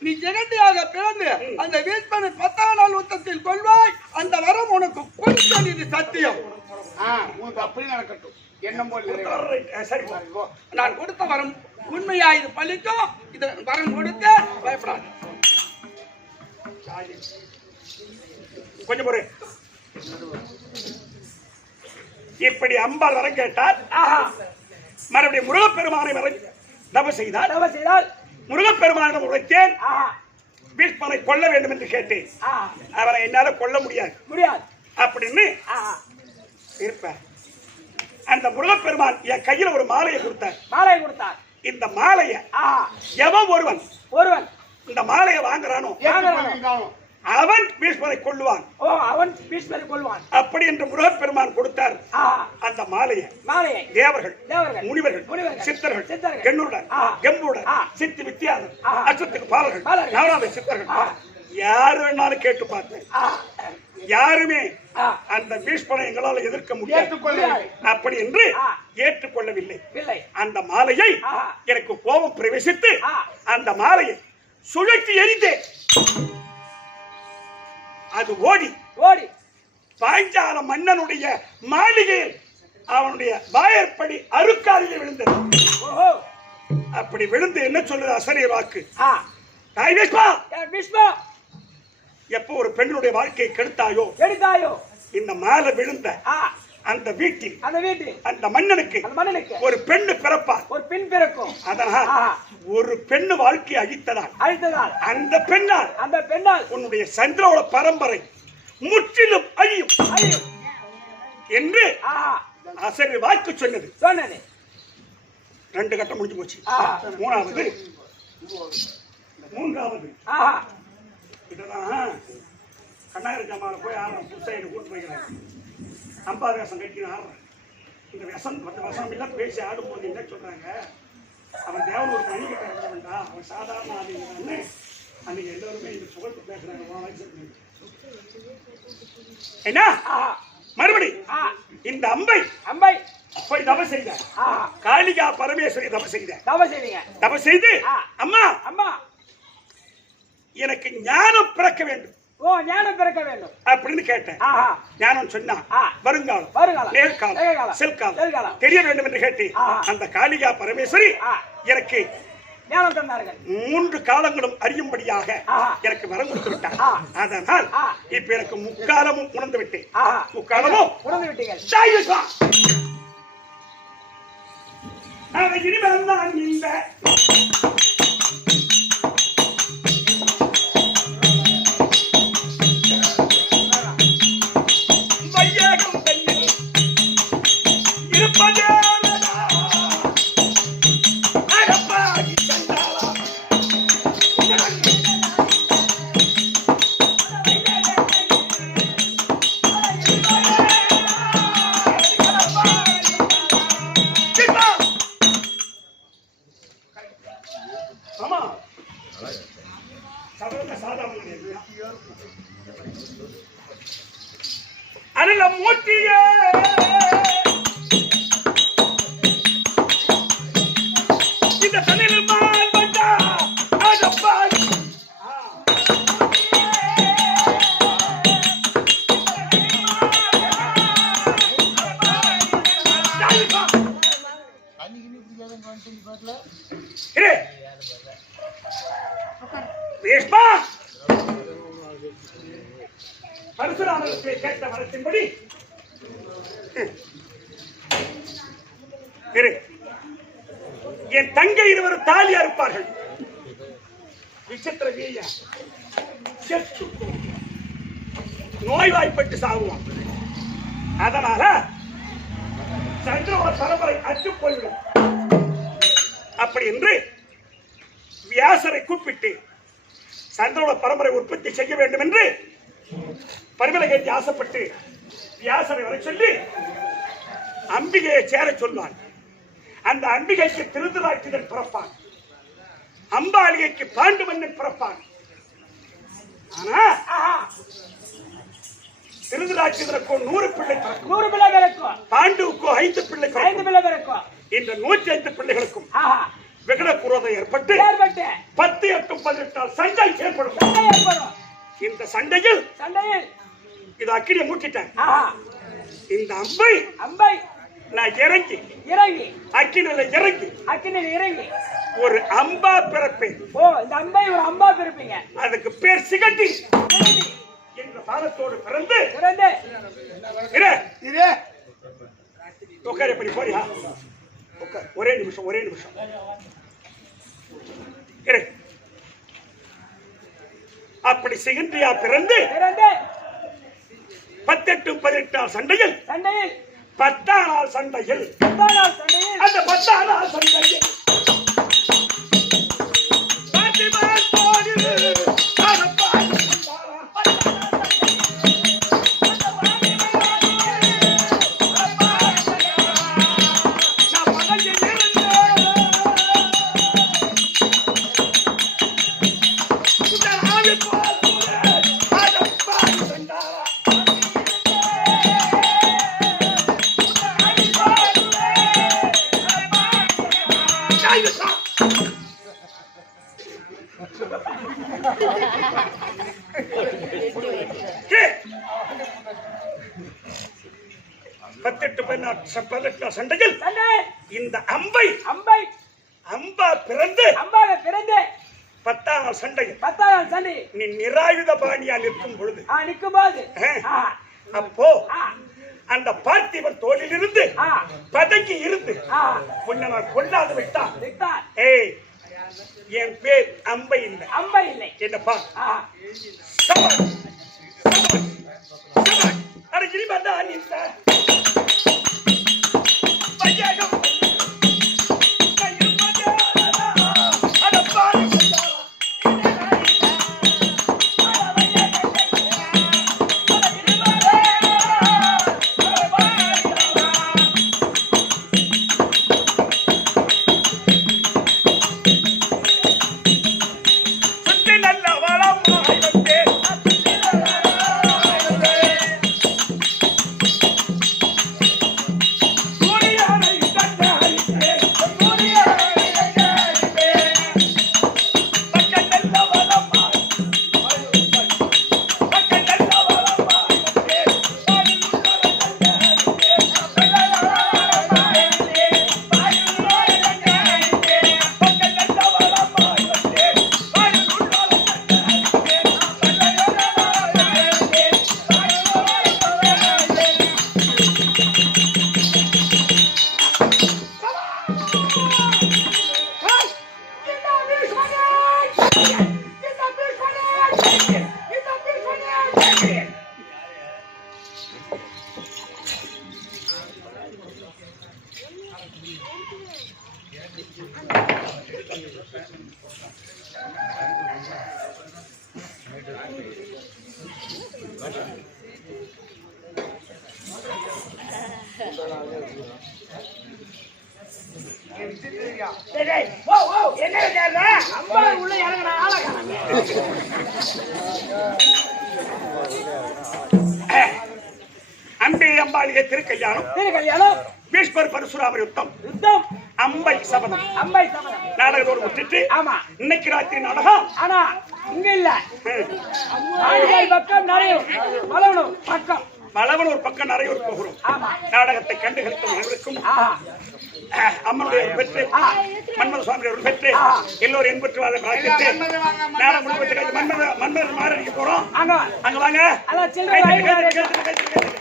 நீ ஜெகண்டியாக பிறந்து அந்த வீட்மனை 10ஆம் நாள் யுத்தத்தில் கொள்வாய். அந்த வரம் உனக்கு கொடுத்தல். இது சத்தியம். உனக்கு அப்படி நடக்கட்டும். என்ன போல் சரி நான் கொடுத்த வரம் உண்மையா இது பலிக்கும். இது வரம் கொடுத்த பயப்படாது. கொஞ்சம் பொறு. இப்படி அம்பாள் வரம் கேட்டால் மறுபடியும் முருகப்பெருமானை தவ செய்தால் முருகப்பெருமானிடம் உழைத்தேன். பீஷ்மனை கொல்ல வேண்டும் என்று கேட்டேன். அவரை என்னால கொல்ல முடியாது அப்படின்னு இருப்பேன். அந்த முருகப்பெருமான் என் கையில ஒரு மாலையை கொடுத்தார். இந்த மாலையை எவன் ஒருவன் இந்த மாலையை வாங்குறானோ அவன் பீஷ்மரை கொல்லுவான். அப்படி என்று முருகப்பெருமான் கொடுத்தார். அந்த மாலையை தேவர்கள், முனிவர்கள், சித்தர்கள், கெண்ணுடன், கெம்புடன், சித்தி வித்தியாதன், அச்சத்துக்கு பாலர்கள், நவராத சித்தர்கள் யாரு வேணாலும் கேட்டு பார்த்தேன். யாருமே அந்த பீஷ்மனை எங்களால் எதிர்க்க முடியாது அப்படி என்று ஏற்றுக்கொள்ளவில்லை. அந்த மாலையை எனக்கு கோபம் பிரவேசித்து அந்த மாலையை சுழற்றி எரிந்தேன். அது ஓடி பாஞ்சால மன்னனுடைய மாளிகையில் அவனுடைய வாயற்படி அருக்காலில் விழுந்தது. அப்படி விழுந்து என்ன சொல்லுது அசரிய வாக்கு? எப்போ ஒரு பெண்ணுடைய வாழ்க்கையை கெடுத்தாயோ இந்த மாலை விழுந்த அந்த வீட்டில் அந்த மன்னனுக்கு ஒரு பெண்ணு பிறப்பார். ஒரு பெண் பிறக்கும். அதனால் ஒரு பெண்ணு வாழ்க்கையை அழித்ததால் அந்த பெண்ணால் உன்னுடைய சந்திரோட பரம்பரை முற்றிலும் அழியும் என்று அசரி வாக்கு சொன்னது. 2 கட்டம் முடிஞ்சு போச்சு. மூன்றாவது இதெல்லாம் கண்ணாயிர ஜாமால போய் ஆடுறேன். புதுசா என்ன கூட்டு போய்க்கிறேன். அம்பா வேஷம் கட்டி ஆடுறேன். இந்த விஷம் 10 வருஷம் எல்லாம் பேசி ஆடும்போது என்ன சொல்றாங்க, அவன் தேவன் ஒரு தனி கட்ட இருக்க வேண்டாம், அவன் சாதாரண ஆளுங்க. அன்னைக்கு எல்லாருமே இந்த புகழ்ந்து பேசுறாங்க. என்ன மறுபடி இந்த அம்பை போய் தப செய்த காளிகா பரமேஸ்வரி தப செய்து அம்மா எனக்கு ஞானம் பிறக்க வேண்டும். ஞானம் பிறக்க வேண்டும் அப்படின்னு கேட்டேன். ஞானம் சொன்னா வருங்காலம் நேர்காலம் செல்காலம் தெரிய வேண்டும் என்று கேட்டேன். அந்த காளிகா பரமேஸ்வரி எனக்கு ஞானம் தந்தார்கள். 3 காலங்களும் அறியும்படியாக எனக்கு வரம் கொடுத்து விட்டார். அதனால் இப்ப எனக்கு முக்காலமும் உணர்ந்து விட்டேன். முக்காலமும் உணர்ந்து விட்டீர்கள். இனிமேல் தான் இந்த வையகம் தன்னில் இருப்பதே பரசுராமருக்கு கேட்ட வரத்தின்படி என் தங்கை இருவரும் தாலி அறுப்பார்கள். விசித்திர வீய செத்து நோய்வாய்ப்பட்டு சாகுவான். அதனால சந்திரோட பரம்பரை அற்று போய்விடும். அப்படி என்று வியாசரை கூப்பிட்டு சந்திரோட பரம்பரை உற்பத்தி செய்ய வேண்டும் என்று பரிமள கேட்டி ஆசைப்பட்டு வியாசரை வர சொல்லி அம்பிகையை சேர சொல்வான். அந்த அம்பிகைக்கு திருதராட்சிதன் பிறப்பான். அம்பாலிகைக்கு பாண்டு மன்னன் பிறப்பான். ஆனா திருதராட்சிதனுக்கோ 100 பிள்ளை பிறக்கும். பாண்டுவுக்கோ 5 பிள்ளை பிறக்கும். இந்த 105 பிள்ளைகளுக்கும் விகட குரோதம் ஏற்பட்டு 10, 8, 18 சண்டை ஏற்படும். இந்த சண்டையில் இது அக்கினியை மூட்டிட்டேன். இந்த அம்பை நான் இறங்கி அக்கினில இறங்கி ஒரு அம்பா பிறப்பேன். இந்த அம்பை ஒரு அம்பா பிறப்பீங்க. அதுக்கு பேர் சிகட்டி என்ற பாலத்தோடு பிறந்து உட்காரப்படி போறியா? ஒரே நிமிஷம் அப்படி சிகண்டியா பிறந்து 18, 18 சண்டையில் 10ஆம் நாள் சண்டையில் அந்த 10ஆம் நாள் சண்டையில் சண்டையில் இந்த அம்பா பிறந்து 10ஆம் நாள் சண்டையில் நீ நிராயுத பாணியா நிற்கும் பொழுது அப்போ அந்த பார்த்திபன் தோளில் இருந்து பதங்கி இருந்து உன்னை நான் கொல்லாது விட்டான். ஏய் என் பேர் அம்பை இல்லை. அம்பை இல்லை. என்னப்பா ஆஹா. அட இனிமே தான் நீ சார் பையகம் என்ன கேட்க? அம்பா உள்ள இறங்குற ஆளை காணோம். அம்பே அம்பாளிகை திருக்கல்யாணம், திருக்கல்யாணம், பீஷ்மர் பரசுராமர் யுத்தம், யுத்தம், அம்பை சபதம், அம்பை சபதம். நாடகத்தோடு விட்டுட்டு ஆமா. இன்னைக்கு ராத்திரி நாடகம். ஆனா இங்க இல்ல. ஆண்கள் பக்கம் நிறைய வளவனும் பக்கம் பலவன் ஒரு பக்கம் நிறைய ஒரு போகிறோம். ஆமா. நாடகத்தை கண்டுகளித்த அனைவருக்கும் ஆஹா. அம்மனுடைய ஒரு பெற்று மன்மத சுவாமி ஒரு பெற்று எல்லோரும் என்பற்று வாழ வாழ்க்கை நாடகம் முடிவு மன்மத மாறடிக்க போறோம். அங்க அங்க வாங்க. அதான் சில்லறை வாங்கி